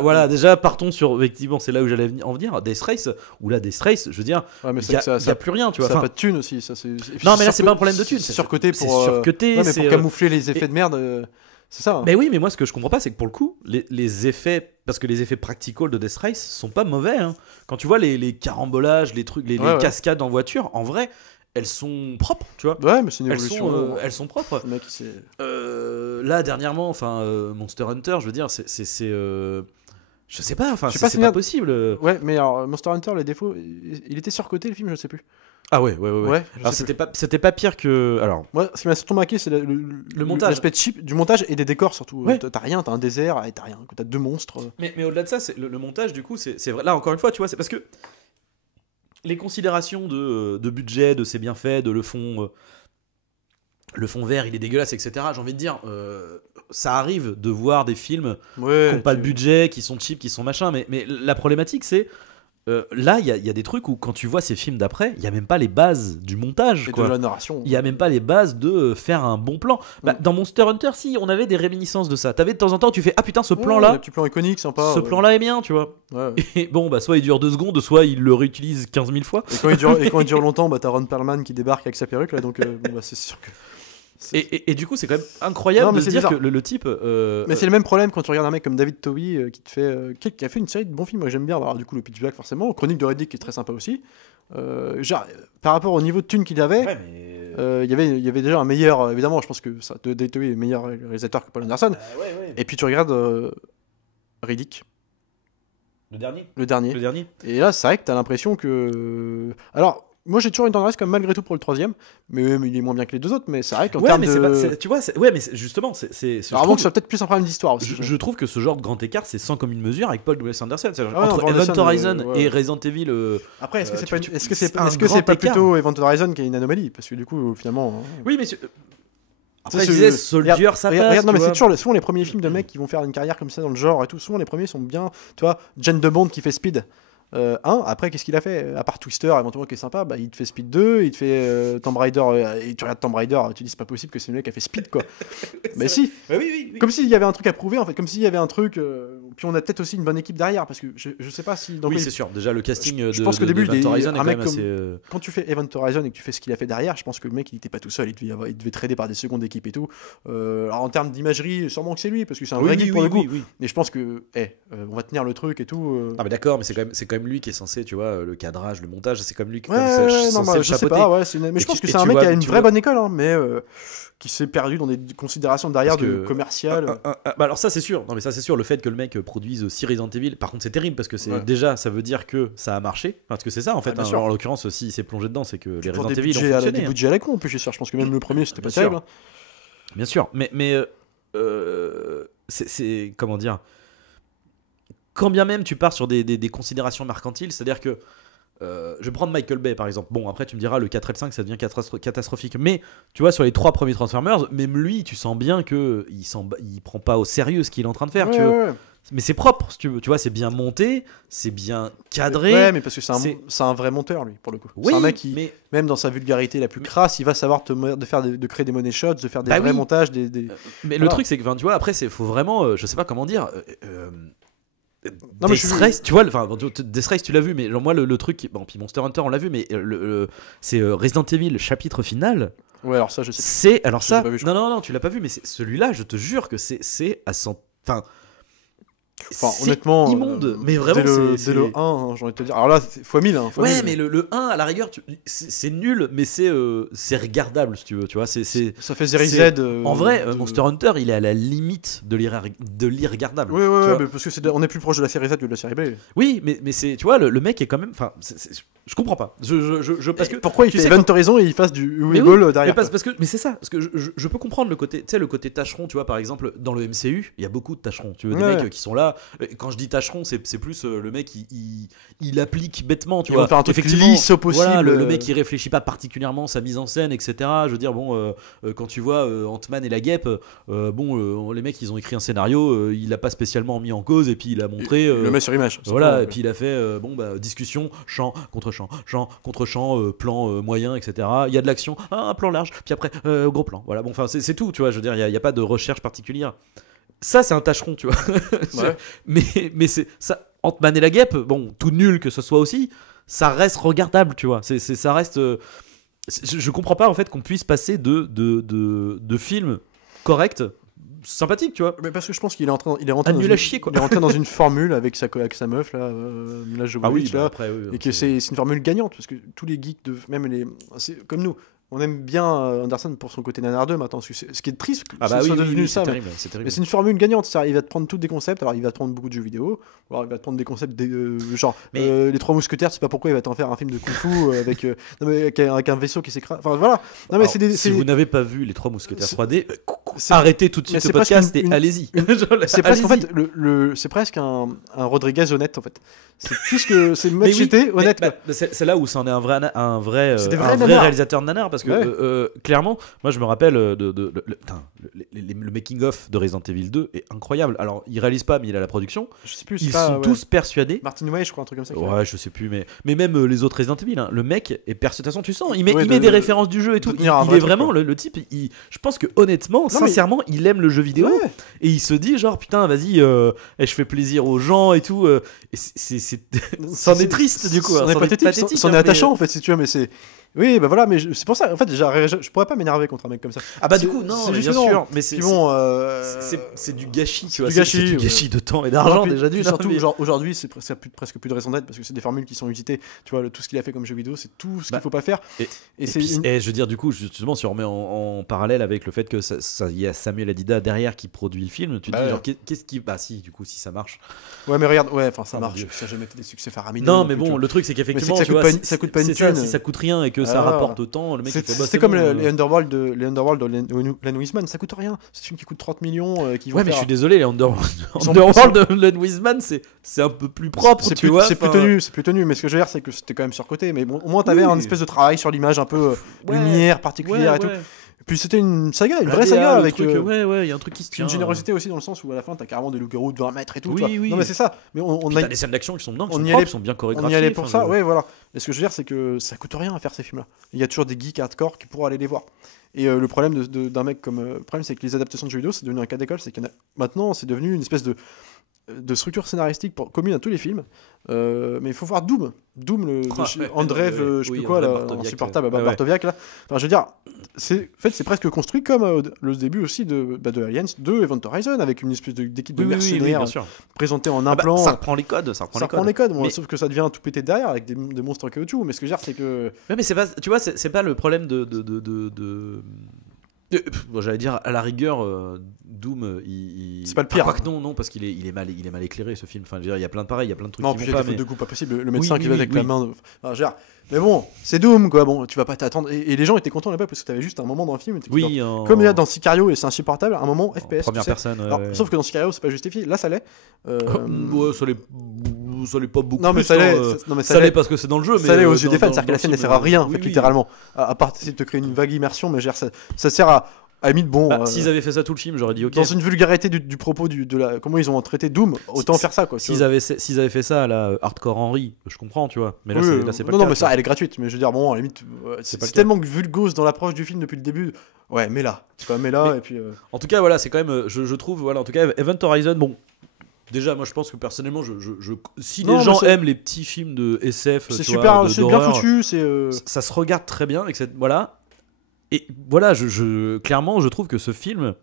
Voilà, déjà partons sur, effectivement, c'est là où j'allais en venir, Death Race, où là, Death Race, je veux dire, Ouais, mais il c'est n'y que ça a plus rien, tu vois. ça a Enfin, pas de thunes aussi. Ça, et puis non, mais là, c'est pas un problème de thunes. C'est surcoté c'est pour. surcoté, Ouais, mais c'est, pour camoufler les effets de merde. C'est ça. Hein. Mais oui, mais moi, ce que je comprends pas, c'est que pour le coup, les effets, parce que les effets practical de Death Race sont pas mauvais. Hein. Quand tu vois les carambolages, les trucs, les Ouais. cascades en voiture, en vrai, elles sont propres, tu vois. Ouais, mais c'est une évolution. Elles sont propres. Le mec, il s'est- Là, dernièrement, enfin, Monster Hunter, je veux dire, je sais pas, enfin, Je sais pas c'est si pas merde. possible. Ouais, mais alors Monster Hunter, les défauts, il était surcoté le film, je sais plus. Ah ouais. Ouais. je Alors, sais plus. c'était pas pire que. Alors, Moi, ce qui m'a surtout marqué, c'est montage. l'aspect cheap du montage et des décors surtout. Ouais. T'as rien, t'as un désert et t'as rien. T'as deux monstres. mais au-delà de ça, c'est le montage, du coup, c'est vrai. Là, encore une fois, tu vois, c'est parce que les considérations de budget, de c'est bien fait, de le fond vert, il est dégueulasse, etc. J'ai envie de dire, ça arrive de voir des films Ouais. qui n'ont pas de budget, qui sont cheap, qui sont machin, mais la problématique, c'est là, il y a des trucs où quand tu vois ces films d'après, il y a même pas les bases du montage, Et quoi. de la narration. Il y a même pas les bases de faire un bon plan. Dans Monster Hunter, si, on avait des réminiscences de ça. T'avais de temps en temps, tu fais ah putain, ce Ouais, plan-là, des petits plans iconiques, sympa. ce plan-là est bien, tu vois. Ouais. Et bon, bah soit il dure 2 secondes, soit il le réutilise 15 000 fois. Et quand il dure longtemps, bah t'as Ron Perlman qui débarque avec sa perruque là, donc bon, bah, c'est sûr que. Et du coup, c'est quand même incroyable Non, mais de se c'est dire bizarre. que le type. Mais c'est le même problème quand tu regardes un mec comme David Towie qui a fait une série de bons films que j'aime bien. Alors, du coup, le Pitch Black, forcément. Chronique de Riddick qui est très sympa aussi. Genre, par rapport au niveau de thunes qu'il avait, Ouais, mais. il y avait déjà un meilleur. Évidemment, je pense que David Towie est meilleur réalisateur que Paul Anderson. Ouais. Et puis tu regardes Riddick, Le dernier. le dernier. Le dernier. Et là, c'est vrai que t'as l'impression que. Alors, moi j'ai toujours une tendresse quand même malgré tout pour le troisième, mais il est moins bien que les deux autres, mais c'est vrai qu'en Ouais, termes mais de... tu vois, ouais, mais justement, je Alors avant trouve- que ce soit peut-être plus un problème d'histoire aussi. je trouve que ce genre de grand écart, c'est sans commune mesure avec Paul W. Anderson. C'est-à-dire, Ah ouais, entre non, Paul Event Anderson, Horizon ouais. et Resident Evil. Après, est-ce que c'est tu- pas, tu- est-ce que c'est, c'est un est-ce que grand c'est pas écart. plutôt Event Horizon qui est une anomalie? Parce que du coup, finalement... Oui, mais après, Tu sais, je disais Soldier, ça passe. Regarde, non, mais tu c'est vois. toujours souvent les premiers films de mecs qui vont faire une carrière comme ça dans le genre et tout. Souvent les premiers sont bien. Tu vois, Jane de Bond qui fait Speed 1. Après, qu'est-ce qu'il a fait? À part Twister, éventuellement, qui est sympa, bah, il te fait Speed 2, il te fait Tomb Raider. Et tu regardes Tomb Raider, tu dis c'est pas possible que c'est le mec qui a fait Speed quoi. Mais si, Ouais, oui. comme s'il y avait un truc à prouver en fait, comme s'il y avait un truc. Puis on a peut-être aussi une bonne équipe derrière parce que je sais pas si. Oui, c'est sûr. Déjà, le casting je pense qu'au début, Event Horizon est un quand mec même assez. quand tu fais Event Horizon et que tu fais ce qu'il a fait derrière, je pense que le mec il était pas tout seul, il devait trader par des secondes équipes et tout. Alors en termes d'imagerie, sûrement que c'est lui parce que c'est un vrai geek pour le coup. oui. Mais je pense que, on va tenir le truc et tout. Ah mais d'accord, mais c'est quand même lui qui est censé, tu vois, le cadrage, le montage, c'est comme lui qui est Ouais, comme ça, non, censé bah, le je sais chapeauter. pas, ouais, mais Et je pense tu- que et c'est un tu mec vois- qui a une tu vraie vois- bonne école, hein, mais qui s'est perdu dans des considérations derrière Parce de que- commercial. Bah alors ça c'est sûr, non mais ça c'est sûr, le fait que le mec produise aussi Resident Evil, par contre c'est terrible parce que c'est Ouais. déjà ça veut dire que ça a marché, parce que c'est ça en fait, Ah, bien hein. sûr. En l'occurrence s'il s'est plongé dedans c'est que les Pour Resident des Evil ont budgets des fonctionné. Hein. budgets à la con, en plus, je suis sûr. Je pense que même le premier c'était pas Bien sûr. terrible. Bien sûr, mais c'est comment dire, quand bien même tu pars sur des considérations mercantiles, c'est-à-dire que je vais prendre Michael Bay par exemple. Bon, après tu me diras le 4 et le 5 ça devient catastrophique. Mais tu vois, sur les 3 premiers Transformers, même lui, tu sens bien que il prend pas au sérieux ce qu'il est en train de faire. Ouais, Tu vois. ouais. Mais c'est propre, si tu veux. Tu vois, c'est bien monté, c'est bien cadré. Ouais, mais parce que c'est- c'est un vrai monteur, lui, pour le coup. Oui, C'est un mec qui, mais même dans sa vulgarité la plus crasse, il va savoir de créer des money shots, de faire des Bah vrais oui. montages, le voilà. truc, c'est que, enfin, tu vois, après, faut vraiment, je sais pas comment dire. Non, mais je Death suis- Race, tu vois, enfin, Death Race, tu l'as vu, mais genre, moi, le truc, bon, puis Monster Hunter, on l'a vu, mais c'est Resident Evil, chapitre final. Ouais, alors ça, je sais. C'est, alors Je ça, l'ai pas vu, je non, tu l'as pas vu, mais celui-là, je te jure que c'est à 100. Enfin, Enfin, c'est honnêtement, immonde, mais vraiment, dès le 1, hein, j'ai envie de te dire. Alors là, c'est fois 1000. Hein, fois Ouais, 1000. mais le 1, à la rigueur, c'est nul, mais c'est regardable, si tu veux, tu vois, c'est. Ça fait Zeri Z. c'est- En vrai, Monster Hunter, il est à la limite de l'irregardable. Oui, tu vois. mais parce que on est plus proche de la série Z que de la série B. Oui, mais c'est, tu vois, le mec est quand même. Enfin, je comprends pas. Parce que Pourquoi il tu fait sais, Event Horizon et il fasse du Mais Weeble oui, derrière? mais c'est ça, parce que je peux comprendre le côté, tu sais, le côté tâcheron, tu vois, par exemple, dans le MCU, il y a beaucoup de tâcherons, tu vois, des Ouais. mecs qui sont là. Quand je dis tâcheron, c'est plus le mec il applique bêtement, tu Ils vont vois. faire un truc Effectivement, lisse au possible. voilà, le mec il réfléchit pas particulièrement sa mise en scène, etc. Je veux dire, bon, quand tu vois Ant-Man et la guêpe, les mecs ils ont écrit un scénario, il l'a pas spécialement mis en cause, et puis il a montré. Le met sur image. Voilà, et puis il a fait discussion, champ contre champ, plan moyen, etc. Il y a de l'action, un plan large, puis après gros plan. Voilà, bon, enfin c'est tout, tu vois. Je veux dire, il y a pas de recherche particulière. Ça, c'est un tâcheron, tu vois. Ouais. mais c'est ça. Ant-Man et la guêpe, bon, tout nul que ce soit aussi, ça reste regardable, tu vois. Ça reste. Je comprends pas en fait qu'on puisse passer de films corrects, sympathiques, tu vois. Mais parce que je pense qu'il est rentré À dans nul à chier, quoi. il est rentré dans une formule avec sa meuf là, Mila Jovovich, là, après, oui, et que c'est une formule gagnante parce que tous les geeks c'est comme nous, on aime bien Anderson pour son côté nanardeux maintenant, parce que ce qui est triste, Ah que bah ce oui, soit devenu ça. c'est Mais terrible, c'est terrible. c'est une formule gagnante, c'est-à-dire, il va te prendre tous des concepts. Alors il va te prendre beaucoup de jeux vidéo, alors il va te prendre des concepts genre Mais- les Trois Mousquetaires, tu sais pas pourquoi il va t'en faire un film de kung-fu avec un vaisseau qui s'écrase. Enfin voilà. Non mais Alors, c'est des- si c'est- vous n'avez pas vu les 3 mousquetaires c'est- 3D, c'est- arrêtez tout de mais suite c'est le presque podcast une- et allez-y. c'est presque en Allez-y. fait c'est presque un Rodriguez honnête en fait. C'est tout ce que c'est le Mais mec oui, j'étais honnête. mais, quoi. c'est là où c'en est un vrai C'est des vrais un vrai nanars. réalisateur de nanar, parce que Ouais. clairement, moi je me rappelle le making of de Resident Evil 2 est incroyable. Alors il réalise pas, mais il a la production. Je sais plus. Ils c'est pas, sont ouais. tous persuadés. Martin Way, je crois un truc comme ça. Ouais, je sais plus, mais même les autres Resident Evil, hein, le mec est persuadé. De toute façon, tu sens, il met, Ouais, il met des de références du jeu et tout. Il, tenir un il vrai est truc, vraiment quoi. le type. Je pense que honnêtement, mais- sincèrement, il aime le jeu vidéo Ouais. et il se dit genre putain, vas-y, je fais plaisir aux gens et tout. Et c'en est triste du coup. C'en hein, est pathétique, pathétique, c'en hein, est mais- attachant en fait si tu veux, mais c'est Oui, bah voilà, mais c'est pour ça, en fait, je pourrais pas m'énerver contre un mec comme ça. Ah bah du C'est- coup, non, c'est mais juste bien non. sûr, mais c'est Puis bon, c'est du gâchis, tu c'est vois, du c'est gâchis, du ouais. gâchis de temps et alors, d'argent puis- déjà puis d'une. surtout, mais- genre, aujourd'hui, ça a presque plus de raison d'être parce que c'est des formules qui sont usitées. Tu vois, tout ce qu'il a fait comme jeu vidéo, c'est tout ce Bah, qu'il faut pas faire. Et Et c'est puis, une- je veux dire, du coup, justement, si on remet en parallèle avec le fait que il y a Samuel Adida derrière qui produit le film, tu te Bah dis, ouais. genre, qu'est-ce qui. Bah, si, du coup, si ça marche. Ouais, mais regarde, ouais, enfin, ça Oh, mon marche. Dieu. Ça a jamais été des succès faramineux. Non, non mais plus, tu bon, vois. le truc, c'est qu'effectivement, Mais c'est tu que vois, ça coûte pas une c'est ça, thune. si ça coûte rien et que ça Ah. rapporte autant, le mec, il fait, bah, C'est comme bon, les Underworld de Len Wiseman, ça coûte rien. C'est des films qui coûtent 30 millions qui vont Ouais, mais je faire. suis désolé, les Underworld sont- Underworld de Len Wiseman, c'est un peu plus propre, C'est tu plus, vois. c'est plus enfin, tenu, c'est plus tenu. Mais ce que je veux dire, c'est que c'était quand même surcoté. Mais bon, au moins, t'avais Oui. un espèce de travail sur l'image, un peu Ouais. lumière particulière et tout. ouais. Et puis c'était une saga, une La vraie DA, saga le avec truc, ouais, il y a un truc qui se puis tient. une générosité aussi dans le sens où à la fin, t'as carrément des loups-garous de 20 mètres et tout. Oui, tu vois. oui. Non, mais c'est ça. Mais on Puis a t'as des scènes d'action qui sont dingues, qui on sont y propres, allait- qui sont bien on chorégraphiées. y allait pour enfin, ça, ouais, voilà. Et ce que je veux dire, c'est que ça coûte rien à faire ces films-là. Il y a toujours des geeks hardcore qui pourront aller les voir. Et le problème d'un mec comme. Le problème, c'est que les adaptations de jeux vidéo, c'est devenu un cas d'école. C'est qu'il y en a. Maintenant, c'est devenu une espèce de structure scénaristique commune à tous les films. Mais il faut voir Doom. Doom, ouais, Andreev, ouais, je sais oui, plus quoi, Andreev là, Bartowiak, insupportable, ouais, ouais. Bartowiak, là. Enfin, je veux dire, en fait, c'est presque construit comme le début aussi de Aliens 2 Event Horizon, avec une espèce d'équipe de Oui, oui, mercenaires bien sûr. présentée en Ah un bah, plan. ça reprend les codes, ça reprend Ça les reprend codes. les codes, bon, Mais- sauf que ça devient tout pété derrière avec des monstres en caoutchouc. Mais ce que je veux dire, c'est que. Ouais, mais c'est pas, tu vois, c'est pas le problème bon, j'allais dire à la rigueur, Doom, C'est pas le pire. Quoique non, parce qu'il il est mal éclairé ce film. Enfin, je veux dire, il y a plein de pareils, il y a plein de trucs Non, qui puis vont il y a pas. des fautes Mais... de goût pas possible. Le médecin Oui, qui va oui, avec oui. la main. Enfin, je veux dire, mais bon, c'est Doom, quoi. Bon, tu vas pas t'attendre. Et les gens étaient contents là-bas parce que t'avais juste un moment dans le film. Oui, Comme il y a dans Sicario et c'est insupportable, un moment en FPS. première tu sais. personne. Alors, sauf que dans Sicario, c'est pas justifié. Là, ça l'est. Ouais, ça l'est pas beaucoup. Non, mais plus, ça l'est. hein, Non, mais ça l'est parce que c'est dans le jeu. Mais ça l'est aux dans- yeux des fans. dans- C'est-à-dire que dans la scène, le elle sert film, à rien, en oui, fait, oui. littéralement. À part essayer de te créer une vague immersion, mais je veux dire, ça sert à la limite, bon. Bah, s'ils avaient fait ça tout le film, j'aurais dit ok. Dans une vulgarité du propos de la comment ils ont traité Doom, autant Si- faire ça, quoi. S'ils avaient fait ça à la Hardcore Henry, je comprends, tu vois. Mais là, Oui, c'est pas non, le non, cas. mais tu ça, vois. elle est gratuite. Mais je veux dire, bon, à la limite, C'est pas c'est le cas. tellement vulgose dans l'approche du film depuis le début. Ouais, mais là, tu vois, mais là, Mais- et puis. En tout cas, voilà, c'est quand même, je trouve, voilà, en tout cas, Event Horizon, bon. Déjà, moi, je pense que personnellement, si Non, les mais gens c'est- aiment les petits films de SF, C'est tu vois, super, de- c'est bien d'horreur, foutu, ça se regarde très bien. Voilà. Et voilà, clairement, je trouve que ce film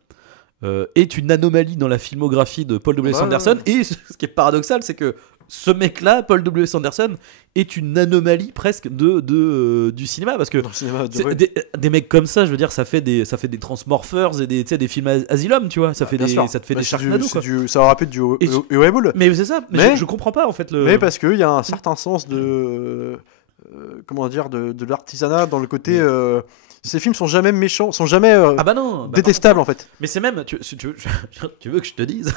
est une anomalie dans la filmographie de Paul W. Ouais, Sanderson. ouais. Et ce qui est paradoxal, c'est que ce mec-là, Paul W. Sanderson, est une anomalie presque du cinéma. Parce que dans le cinéma de c'est- rue. des mecs comme ça, je veux dire, ça fait des Transmorphers et tu sais, des films Asylum, tu vois. Ça te fait Bien sûr. des Bah, c'est du- Sharknado, c'est quoi. ça aura pu être du Et- Webull. Mais c'est ça, Mais- je comprends pas en fait le. Mais parce qu'il y a un certain sens de. Comment dire, de l'artisanat dans le côté. Ces films sont jamais méchants, sont jamais Ah bah non, bah détestables en fait. mais c'est même, tu veux que je te dise,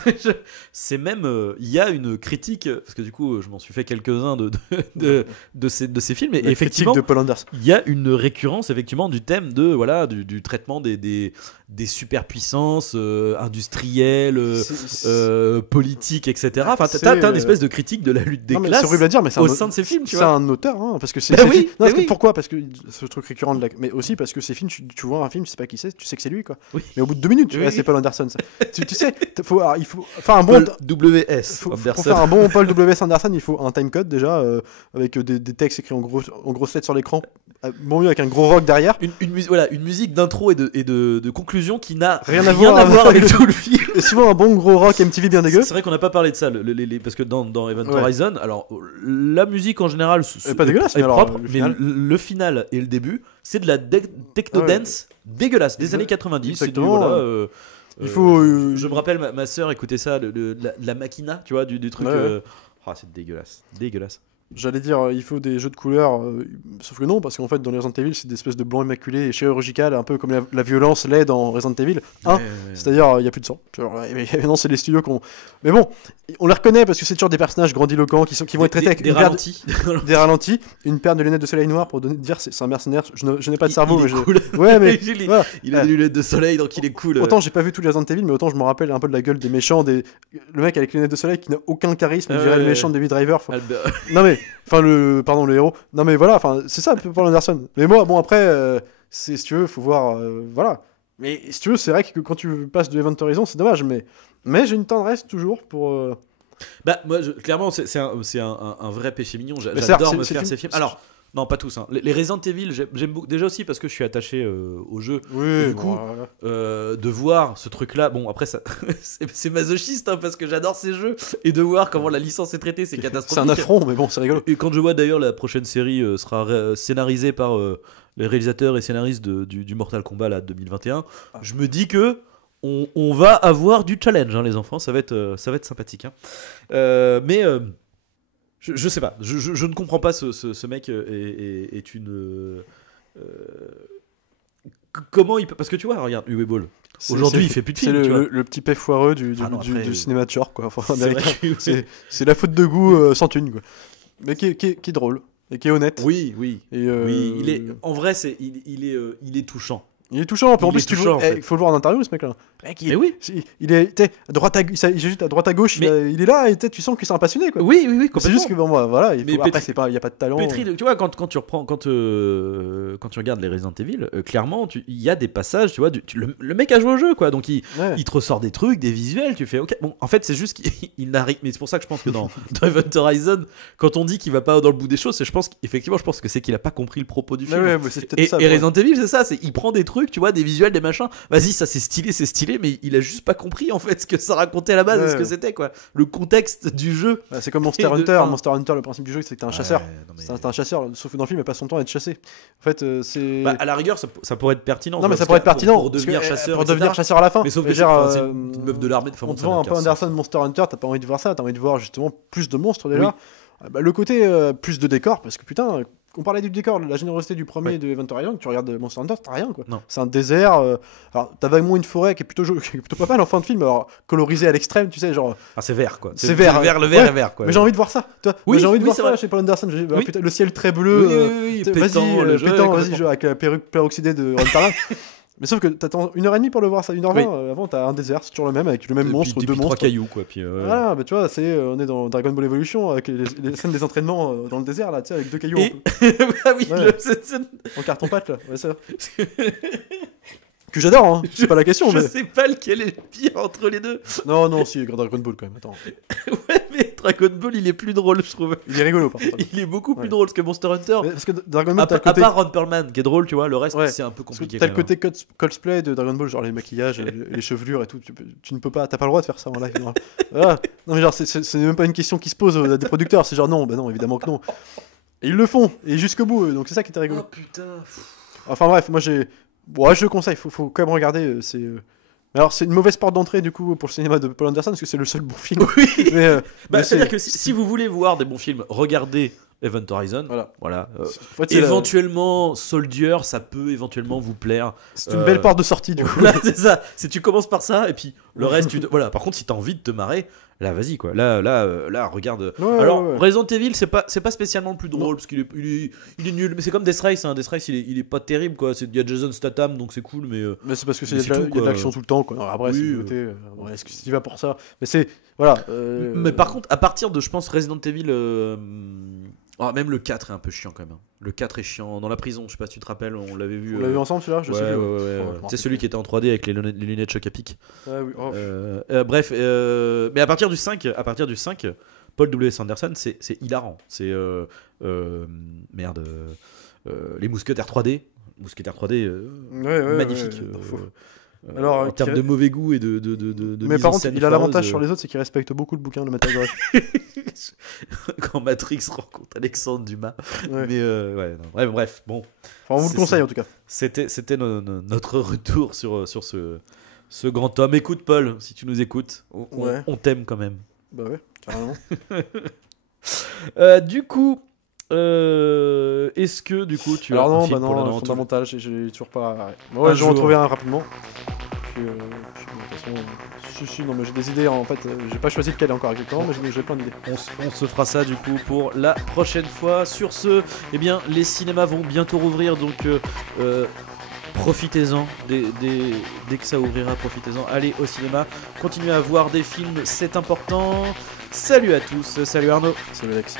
c'est même, il y a une critique, parce que du coup, je m'en suis fait quelques-uns de ces films, et La effectivement, critique de Paul Anders. il y a une récurrence effectivement du thème voilà, du traitement des superpuissances industrielles, politiques, etc. Enfin, C'est, t'as une espèce de critique de la lutte des Non, mais classes c'est horrible à dire, mais c'est au un- sein de ces films, tu C'est vois. un auteur, hein, parce que c'est. Bah ces oui, films- non, bah parce que oui. pourquoi? Parce que ce truc récurrent mais aussi parce que ces films, tu vois un film, tu sais pas qui c'est, tu sais que c'est lui, quoi. Oui. Mais au bout de 2 minutes, Oui, ah, oui. c'est Paul Anderson. Ça. il faut faire un bon. Paul W.S. Pour Anderson. faire un bon Paul W. Anderson, il faut un timecode déjà, avec des textes écrits en grosses lettres sur l'écran, bon mieux avec un gros rock derrière. Une musique d'intro et de conclusion qui n'a Rien à voir avec avec tout le film. Et souvent un bon gros rock MTV bien dégueu. C'est vrai qu'on n'a pas parlé de ça, parce que dans Event Ouais. Horizon, alors la musique en général Elle est pas dégueulasse, est mais alors, propre, le mais final- le final et le début, c'est de la techno Ouais. dance dégueulasse des Exa- années 90. C'est du, exactement, voilà, il faut, je me rappelle ma sœur écoutait ça, la Machina, tu vois, du truc. Ouais, ouais. C'est dégueulasse. J'allais dire, il faut des jeux de couleurs, sauf que non, parce qu'en fait, dans les Resident Evil, c'est des espèces de blanc immaculé et chirurgical, un peu comme la violence l'est dans Resident Evil 1. C'est-à-dire, il n'y a plus de sang. Genre, non, c'est les studios qu'on. Mais bon, on les reconnaît parce que c'est toujours des personnages grandiloquents qui vont être traités avec des une paire de- ralentis. des ralentis, une paire de lunettes de soleil noir pour dire c'est un mercenaire. Je n'ai pas de cerveau, il mais est je. cool. Ouais, mais. il voilà. a des lunettes de soleil, donc il est cool. Autant j'ai pas vu tous les Resident Evil, mais autant je me rappelle un peu de la gueule des méchants, le mec avec les lunettes de soleil qui n'a aucun charisme, on dirait le méchant de Baby Driver. Albert- Non mais, le héros. Non mais voilà, c'est ça Paul Anderson. Mais moi, bon après, si tu veux, faut voir, voilà. Mais si tu veux, c'est vrai que quand tu passes de Event Horizon, c'est dommage, mais j'ai une tendresse toujours pour. Bah, moi, clairement, c'est un vrai péché mignon. Mais J'adore c'est- me c'est faire film- ces films. Alors, Non, pas tous. Hein. Les Resident Evil, j'aime beaucoup. Déjà aussi parce que je suis attaché au jeu. Oui, Et du coup, voilà. de voir ce truc-là, bon après ça, c'est masochiste hein, parce que j'adore ces jeux et de voir comment la licence est traitée, c'est catastrophique. C'est un affront, mais bon, c'est rigolo. Et quand je vois d'ailleurs la prochaine série sera scénarisée par les réalisateurs et scénaristes du Mortal Kombat là, 2021, je me dis que on va avoir du challenge, hein, les enfants, ça va être sympathique. Hein. Mais je sais pas, je ne comprends pas ce mec est une. Comment il peut. Parce que tu vois, regarde, Uwe Ball. Aujourd'hui, il fait plus de films. C'est tu vois. le petit pet foireux du après, cinéma de genre, quoi. Enfin, C'est américain. vrai que- C'est la faute de goût sans thune, quoi. Mais qui est drôle et qui est honnête. Oui. Et, Oui, il est. En vrai, il est touchant. Il est touchant. En Il plus, est touchant, en fait. il faut le voir en interview, ce mec-là. Mec, Mais oui. il est, t'sais, à droite à droite à gauche, Mais- il est là et tu sens qu'il c'est un passionné, quoi. Oui, C'est complètement. juste que bon, voilà, Mais après il y a pas de talent. Pétri, tu vois, quand tu reprends, quand tu regardes les Resident Evil, clairement, il y a des passages, tu vois, le mec a joué au jeu, quoi, donc il te ressort des trucs, des visuels, tu fais, ok, bon, en fait, c'est juste qu'il n'arrive, mais c'est pour ça que je pense que dans Event Horizon, quand on dit qu'il va pas dans le bout des choses, je pense que c'est qu'il a pas compris le propos du film. Ouais, mais c'est peut-être ça. Et Resident Evil, c'est ça, il prend des trucs, tu vois, des visuels, des machins, vas-y, ça c'est stylé, mais il a juste pas compris en fait ce que ça racontait à la base, Ouais. ce que c'était, quoi, le contexte du jeu. Ouais, c'est comme Monster Et de- Hunter. enfin- Monster Hunter, le principe du jeu, c'est que t'es un chasseur. Ouais, non, mais- C'est un chasseur, sauf que dans le film, il passe son temps à être chassé. En fait, c'est. Bah, à la rigueur, ça pourrait être pertinent. Non, mais tu ça vois, pourrait être parce que pertinent. pour devenir parce que, chasseur. Pour etc. devenir chasseur à la fin. Mais sauf que Je c'est veux dire, c'est une meuf de l'armée. on te vend un peu Anderson Monster Hunter, t'as pas envie de voir ça, t'as envie de voir justement plus de monstres déjà. Oui. Bah, le côté plus de décor, parce que putain, on parlait du décor, la générosité du premier Ouais. de Event Horizon, tu regardes Monster Hunter, t'as rien quoi. Non. C'est un désert, alors t'as vaguement une forêt qui est plutôt, qui est plutôt pas mal en fin de film, alors colorisée à l'extrême, tu sais, genre. Ah, c'est vert quoi. C'est vert, Le vert ouais. est vert quoi. Mais j'ai envie de voir ça, toi. Oui, Moi, j'ai envie de oui, voir c'est ça vrai. chez Paul Anderson, Oui. putain, le ciel très bleu. Oui, Vas-y, pétant, le jeu, pétant, vas-y, complètement. joue avec la perruque peroxydée de Ron Perlman. Mais sauf que t'attends 1h30 pour le voir, ça 1h20. Oui. Avant, t'as un désert, c'est toujours le même, avec le même monstre, deux trois monstres. cailloux quoi. Puis, Voilà, bah tu vois, on est dans Dragon Ball Evolution avec les scènes des entraînements dans le désert, là, tu sais, avec deux cailloux Et ah oui, Ouais. c'est- en carton-pâte, là. Ouais, ça. Que j'adore, hein, c'est pas la question, je mais. sais pas lequel est le pire entre les deux. Non, si, Dragon Ball quand même, attends. Ouais, mais Dragon Ball il est plus drôle, je trouve. Il est rigolo, par contre. Il est beaucoup plus Ouais. drôle que Monster Hunter. Mais parce que Dragon Ball, À, t'as le à côté. part Ron Perlman qui est drôle, tu vois, le reste Ouais. c'est un peu Parce que compliqué. t'as le quand même. côté cosplay de Dragon Ball, genre les maquillages, les chevelures et tout. Tu ne peux pas, t'as pas le droit de faire ça en live. Non, voilà. Non mais genre, c'est même pas une question qui se pose à des producteurs. C'est genre non, bah non, évidemment que non. Et ils le font, et jusqu'au bout. Donc c'est ça qui était rigolo. Oh putain. Enfin bref, moi j'ai. Bon, ouais, je le conseille, faut quand même regarder. Mais alors, c'est une mauvaise porte d'entrée du coup pour le cinéma de Paul Anderson parce que c'est le seul bon film. Oui. Mais, Bah, mais c'est-à-dire que si vous voulez voir des bons films, regardez Event Horizon. Voilà. Voilà. En fait, c'est Éventuellement, Soldier, ça peut éventuellement vous plaire. c'est une belle porte de sortie du coup. Là, c'est ça. Si tu commences par ça, et puis le reste, voilà. Par contre, si t'as envie de te marrer, là, vas-y quoi. Là, regarde. Ouais, Alors, ouais. Resident Evil, c'est pas spécialement le plus drôle parce qu'il est nul. Mais c'est comme Death Race. Hein. Death Race, il est pas terrible quoi. Il y a Jason Statham, donc c'est cool, mais. Mais c'est parce que Mais il c'est y a tout, de quoi. l'action tout le temps quoi. Alors, après, Oui, c'est le côté, ouais, est-ce que tu y vas pour ça? Mais c'est voilà. Mais par contre, à partir de, je pense, Resident Evil. Même le 4 est un peu chiant quand même. Hein. Le 4 est chiant. Dans la prison, je sais pas si tu te rappelles, on l'avait vu. on l'a vu ensemble celui-là, je Ouais, sais plus. ouais. Oh, je me C'est rappelle celui plus. qui était en 3D avec les lunettes choc à pic. Ah oui. Oh. Bref, mais à partir du 5, Paul W. Sanderson, c'est hilarant. C'est les mousquetaires 3D. Mousquetaires 3D, Ouais, magnifique. ouais, faut- Alors, en termes de mauvais goût et de Mais mise par en contre, scène il a l'avantage foireuse, sur les autres, c'est qu'il respecte beaucoup le bouquin de Metal Gear. quand Matrix rencontre Alexandre Dumas. Ouais. Mais ouais, non. Bref, bon. Enfin, on vous C'est le conseille ça. en tout cas. C'était notre retour sur ce grand homme. Écoute, Paul, si tu nous écoutes, Ouais. on t'aime quand même. Bah ouais, carrément. Du coup, est-ce que du coup tu as Alors un non, film bah pour la non, Nantes fondamental, j'ai toujours pas. Ouais, je vais en jour. trouver un rapidement. Puis, bon, de toute façon, non, mais j'ai des idées en fait. J'ai pas choisi lequel encore exactement, mais j'ai plein d'idées. On se fera ça du coup pour la prochaine fois. Sur ce, eh bien, les cinémas vont bientôt rouvrir, donc profitez-en. Dès que ça ouvrira, profitez-en. Allez au cinéma, continuez à voir des films, c'est important. Salut à tous, salut Arnaud. C'est Alex.